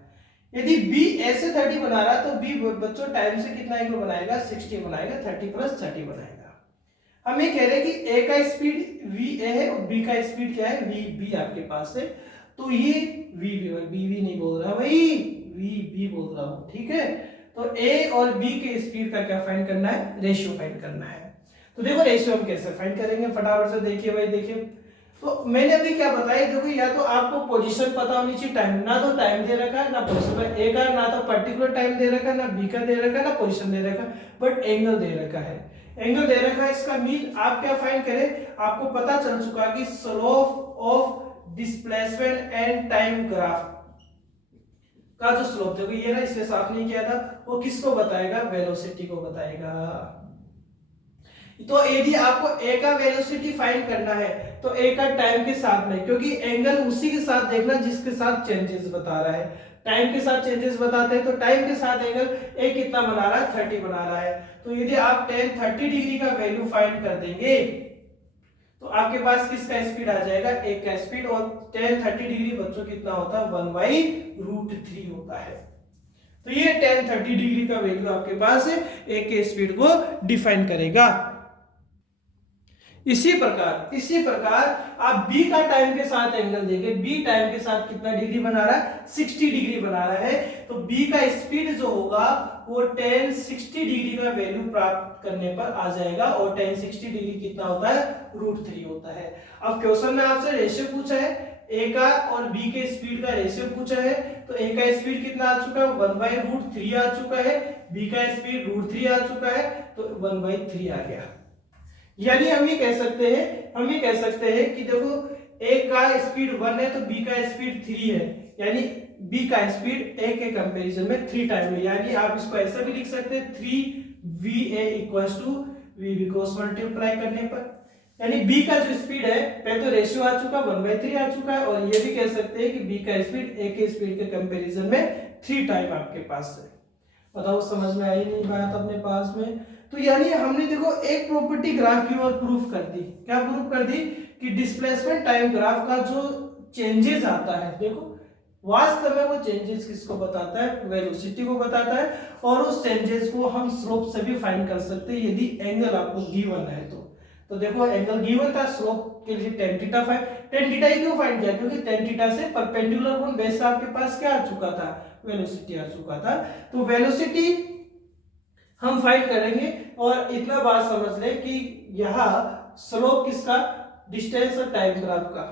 यदि बी ऐसे 30 बना रहा है तो बी बच्चों टाइम से कितना एंगल बनाएगा, 60 बनाएगा, 30 प्लस 30 बनाएगा। हम ये कह रहे हैं कि ए का स्पीड वी ए है और बी का स्पीड क्या है, वी बी आपके पास है। तो ये वी बी नहीं बोल रहा भाई, वी बी बोल रहा हूं, ठीक है। तो ए और बी के स्पीड का क्या फाइंड करना है, रेशियो फाइंड करना है। तो देखो रेशियो हम कैसे फाइंड करेंगे, फटाफट से देखिए भाई। देखिए तो मैंने अभी क्या बताया, देखो या तो आपको पोजीशन पता होनी चाहिए, टाइम ना तो टाइम दे रखा है ना पोजीशन, ए का ना तो पर्टिकुलर टाइम दे रखा है, ना बी का दे रखा है, ना पोजीशन दे रखा है, बट एंगल दे रखा है। एंगल दे रखा है, इसका मीन आप क्या फाइंड करें, आपको पता चल चुका कि slope of displacement and time graph का जो स्लोप, देखो ये ना इसलिए साफ नहीं किया था, वो किसको बताएगा, वेलोसिटी को बताएगा। तो यदि आपको ए का वेलोसिटी फाइंड करना है तो ए का टाइम के साथ में, क्योंकि एंगल उसी के साथ देखना जिसके साथ चेंजेस बता रहा है। टाइम के साथ चेंजेस बताते हैं तो टाइम के साथ एंगल ए कितना बना रहा है, 30 बना रहा है। तो यदि आप tan 30 डिग्री का वैल्यू फाइंड कर देंगे तो आपके पास किसका स्पीड आ जाएगा, ए का स्पीड। और tan 30 डिग्री बच्चों कितना होता है, 1/√3 होता है। तो ये tan 30 डिग्री का वैल्यू आपके पास ए के स्पीड को डिफाइन करेगा। इसी प्रकार आप b का टाइम के साथ एंगल देंगे, b टाइम के साथ कितना डिग्री बना रहा है, 60 डिग्री बना रहा है। तो b का स्पीड जो होगा वो tan 60 डिग्री का वैल्यू प्राप्त करने पर आ जाएगा, और tan 60 डिग्री कितना होता है, √3 होता है। अब क्वेश्चन में आपसे रेशियो पूछा है, a का और b के स्पीड का रेशियो पूछा है। तो a का स्पीड कितना आ चुका है, 1/√3 आ चुका है, b का स्पीड √3 आ चुका है, तो 1/3 आ गया। यानी हम ये कह सकते हैं कि देखो a का स्पीड 1 है तो b का स्पीड 3 है, यानी b का स्पीड a के कंपैरिजन में 3 टाइम है। यानी आप इसको ऐसा भी लिख सकते हैं 3va equals to vb cross multiply करने पर, यानी b का जो स्पीड है, पहले तो रेशियो आ चुका 1/3 आ चुका है, और ये भी कह सकते हैं कि b का स्पीड a के स्पीड के कंपैरिजन में 3 टाइम आपके पास है। बताओ समझ में आई नहीं बात अपने पास में। तो यानी हमने देखो एक प्रॉपर्टी ग्राफ की ओर प्रूफ कर दी। क्या प्रूफ कर दी कि डिस्प्लेसमेंट टाइम ग्राफ का जो चेंजेस आता है, देखो वास्तव में वो चेंजेस किसको बताता है, वेलोसिटी को बताता है। और उस चेंजेस को हम स्लोप से भी फाइंड कर सकते हैं यदि एंगल आपको गिवन है तो देखो एंगल गिवन था, स्लोप के लिए tan theta find, tan theta ही क्यों फाइंड किया, क्योंकि tan थीटा से परपेंडिकुलर कोण बेस से आपके पास क्या आ चुका था, वेलोसिटी आ चुका था। तो वेलोसिटी हम फाइंड करेंगे और इतना बात समझ लें कि यहाँ स्लोप किसका, डिस्टेंस और टाइम ग्राफ का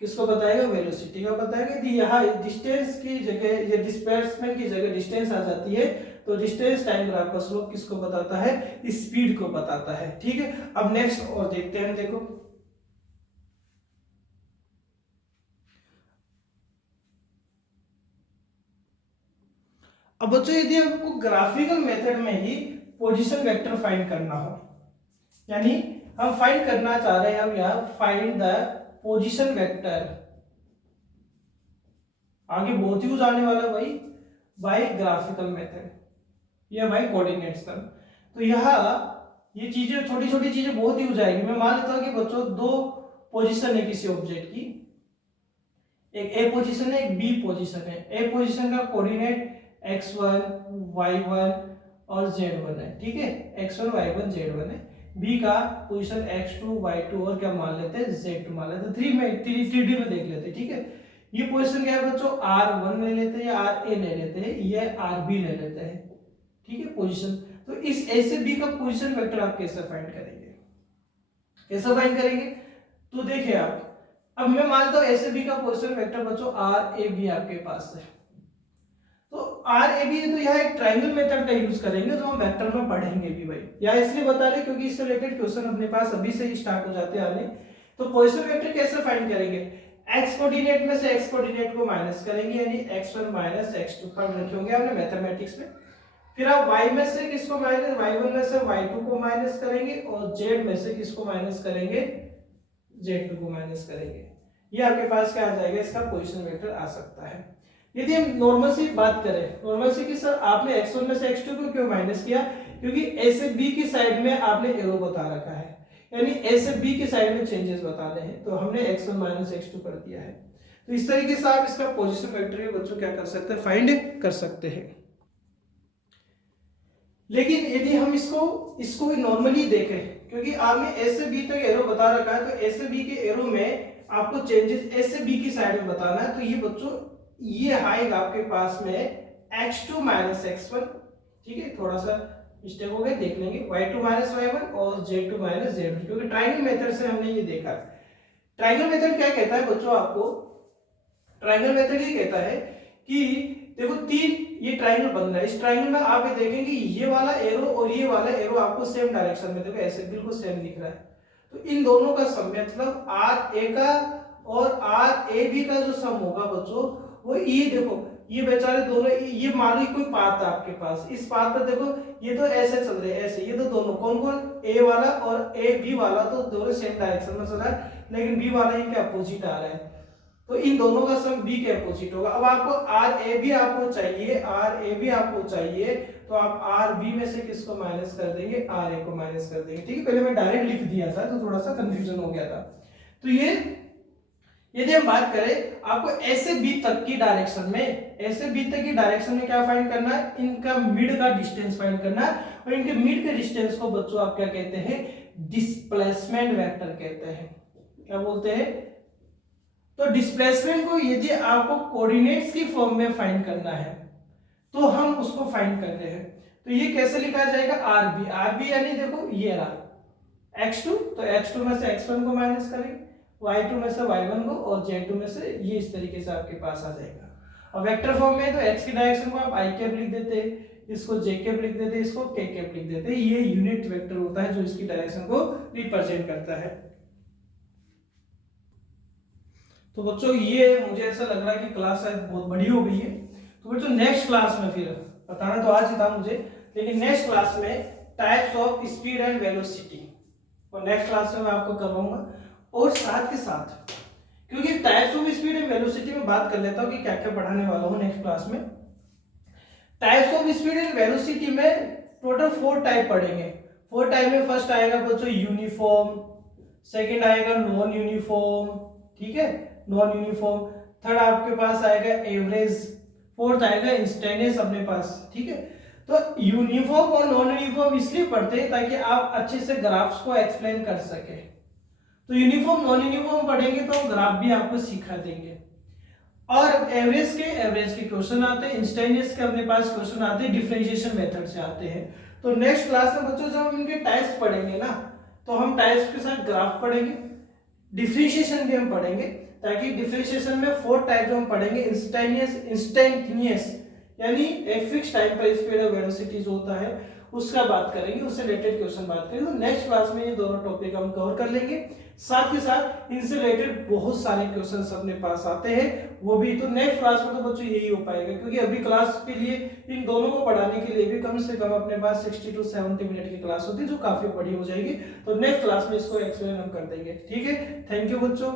किसको बताएगा, वेलोसिटी का बताएगा। यदि यहाँ डिस्टेंस की जगह या डिस्प्लेसमेंट की जगह डिस्टेंस आ जाती है तो डिस्टेंस टाइम ग्राफ का स्लोप किसको बताता है, स्पीड को बताता है। ठीक है, अब नेक्स्ट और देखते हैं। देखो अब बच्चों यदि आपको ग्राफिकल मेथड में ही पोजीशन वेक्टर फाइंड करना हो, यानी हम फाइंड करना चाह रहे हैं, हम यहाँ फाइंड द पोजीशन वेक्टर, आगे बहुत यूज आने वाला भाई बाय ग्राफिकल मेथड या बाय कोऑर्डिनेट्स का। तो यहाँ ये चीजें छोटी छोटी चीजें बहुत यूज आएगी। मैं मान लेता हूँ कि बच्चों दो पोजीशन है किसी ऑब्जेक्ट की, एक ए पोजीशन है एक बी पोजीशन है। ए पोजीशन का कोऑर्डिनेट x1 y1 और z1 है, ठीक है, x1 y1 z1 है। बी का पोजीशन x2 y2 और क्या मान लेते हैं, z2 मान लेते हैं। 3D में देख लेते हैं, ठीक है। ये पोजीशन क्या है बच्चों, r1 ले लेते हैं या ra ले लेते हैं, ये rb ले लेते हैं, ठीक है पोजीशन। तो इस a से b का पोजीशन वेक्टर आप कैसे फाइंड करेंगे, कैसे फाइंड करेंगे, तो देखिए आप, अब मैं मानता हूं a से b का पोजीशन वेक्टर बच्चों rab आपके पास है। तो RAB तो यहाँ एक ट्रायंगल मेथड का यूज करेंगे जो हम वेक्टर में पढ़ेंगे भी भाई, या इसलिए बता रहे क्योंकि इससे रिलेटेड क्वेश्चन अपने पास अभी से ही स्टार्ट हो जाते हैं आने। तो पोजीशन वेक्टर कैसे फाइंड करेंगे, x कोऑर्डिनेट में से x कोऑर्डिनेट को माइनस करेंगे, यानी x1 माइनस x2 पढ़ रखे होंगे आपने मैथमेटिक्स में। फिर आप y में से किसको माइनस, y1 में से y2 को माइनस करेंगे और z में से किसको माइनस करेंगे, z2 को माइनस करेंगे। ये आपके पास क्या आ जाएगा, इसका पोजीशन वेक्टर आ सकता है। यदि हम नॉर्मल से बात करें, नॉर्मल से कि सर आपने x1 में से x2 को क्यों माइनस किया, क्योंकि a से b की साइड में आपने एरो बता रखा है, यानी a से b की साइड में चेंजेस बताने हैं, तो हमने x1 माइनस x2 कर दिया है। तो इस तरीके से आप इसका पोजीशन वेक्टर बच्चों क्या कर सकते हैं, फाइंड कर सकते हैं। लेकिन यदि हम इसको नॉर्मली देखें, क्योंकि आपने a से b तक एरो बता रखा है, तो a से b के एरो में आपको चेंजेस a से b की साइड में बताना है। तो ये बच्चों ये आएगा आपके पास में x2 माइनस x1, ठीक है, थोड़ा सा मिस्टेक हो गया, देख लेंगे, y2 माइनस y1 और z2 माइनस z1, क्योंकि ट्रायंगल मेथड से हमने ये देखा। ट्रायंगल मेथड क्या कहता है बच्चों, आपको ट्रायंगल मेथड ये कहता है कि देखो तीन ये ट्रायंगल बन रहा है, इस ट्रायंगल में आप ये देखेंगे ये वाला एरो और ये वाला एरो आपको सेम डायरेक्शन में, देखो ऐसे बिल्कुल सेम दिख रहा है। तो इन दोनों का सम मतलब RA का और RAB का जो सम होगा बच्चों, वो ये देखो ये बेचारे दोनों, ये मान लो कोई पाथ है आपके पास, इस पाथ पर देखो ये तो ऐसे चल रहे हैं, ऐसे, ये तो दोनों कौन कौन, A वाला और AB वाला तो दोनों सेम डायरेक्शन में चल रहा है, लेकिन B वाला इनके अपोजिट आ रहा है, तो इन दोनों का सम B के अपोजिट होगा। अब आपको RAB आपको चाहिए, तो आप RB में से किसको माइनस कर देंगे, RA को माइनस कर देंगे, ठीक है। पहले मैं डायरेक्ट लिख दिया था तो थोड़ा सा कंफ्यूजन हो गया था। तो ये यदि हम बात करें आपको ए से बी तक की डायरेक्शन में, ए से बी तक की डायरेक्शन में क्या फाइंड करना है, इनका मिड का डिस्टेंस फाइंड करना है, और इनके मिड के डिस्टेंस को बच्चों आप क्या कहते हैं, डिस्प्लेसमेंट वेक्टर कहते हैं। क्या बोलते हैं, तो डिस्प्लेसमेंट को यदि आपको कोऑर्डिनेट्स की फॉर्म में फाइंड करना है तो हम उसको फाइंड करते हैं। तो ये कैसे लिखा जाएगा, आरबी यानी देखो ये रहा x2, तो x2 में से x1 को माइनस करेंगे, y2 में से y1 को और z2 में से ये, इस तरीके से आपके पास आ जाएगा। और वेक्टर फॉर्म में तो x की डायरेक्शन को आप i कैप लिख देते हैं, इसको j कैप लिख देते हैं, इसको k कैप लिख देते हैं। ये यूनिट वेक्टर होता है जो इसकी डायरेक्शन को रिप्रेजेंट करता है। तो बच्चों ये मुझे ऐसा लग रहा है कि क्लास शायद बहुत बड़ी हो गई है, तो बच्चों नेक्स्ट क्लास में, फिर बताना तो आज ही था मुझे, लेकिन नेक्स्ट क्लास में types of speed and velocity, और नेक्स्ट क्लास में मैं आपको करवाऊंगा। और साथ के साथ क्योंकि types of speed and velocity में बात कर लेता हूँ कि क्या क्या पढ़ाने वाला हूँ नेक्स्ट क्लास में। Types of speed and velocity में टोटल 4 टाइप पढ़ेंगे। 4 टाइप में फर्स्ट आएगा बच्चों यूनिफॉर्म, सेकंड आएगा नॉन यूनिफॉर्म, ठीक है, नॉन यूनिफॉर्म, थर्ड आपके पास आएगा एवरेज, फोर्थ आएगा इंस्टेंटेनियस अपने पास, ठीक है। तो यूनिफॉर्म और नॉन यूनिफॉर्म इसलिए पढ़ते हैं ताकि आप अच्छे से ग्राफ्स को एक्सप्लेन कर सके। तो यूनिफॉर्म नॉन यूनिफॉर्म पढ़ेंगे तो ग्राफ भी आपको सिखा देंगे। और एवरेज के क्वेश्चन आते हैं, इंस्टेंटेनियस के अपने पास क्वेश्चन आते हैं, डिफरेंशिएशन मेथड से आते हैं। तो नेक्स्ट क्लास में बच्चों जब हम इनके टाइप्स पढ़ेंगे ना, तो हम टाइप्स के साथ ग्राफ पढ़ेंगे, डिफरेंशिएशन भी हम पढ़ेंगे, ताकि डिफरेंशिएशन में 4 टाइप जो हम पढ़ेंगे, इंस्टेंटेनियस यानी एक फिक्स टाइम पर स्पीड और वेलोसिटी जो होता है उसका बात करेंगे, उससे रिलेटेड क्वेश्चन बात करेंगे। तो नेक्स्ट क्लास में ये दोनों टॉपिक हम कवर कर लेंगे। साथ ही साथ इनसे रिलेटेड बहुत सारे क्वेश्चंस अपने पास आते हैं, वो भी तो नेक्स्ट क्लास में तो बच्चों यही हो पाएगा, क्योंकि अभी क्लास के लिए इन दोनों को पढ़ाने के लिए भी कम से कम अपने पास 60 to 70 मिनट की क्लास होती है, जो काफी बड़ी हो जाएगी। तो नेक्स्ट क्लास में इसको एक्सप्लेन हम कर देंगे, ठीक है। थैंक यू बच्चों।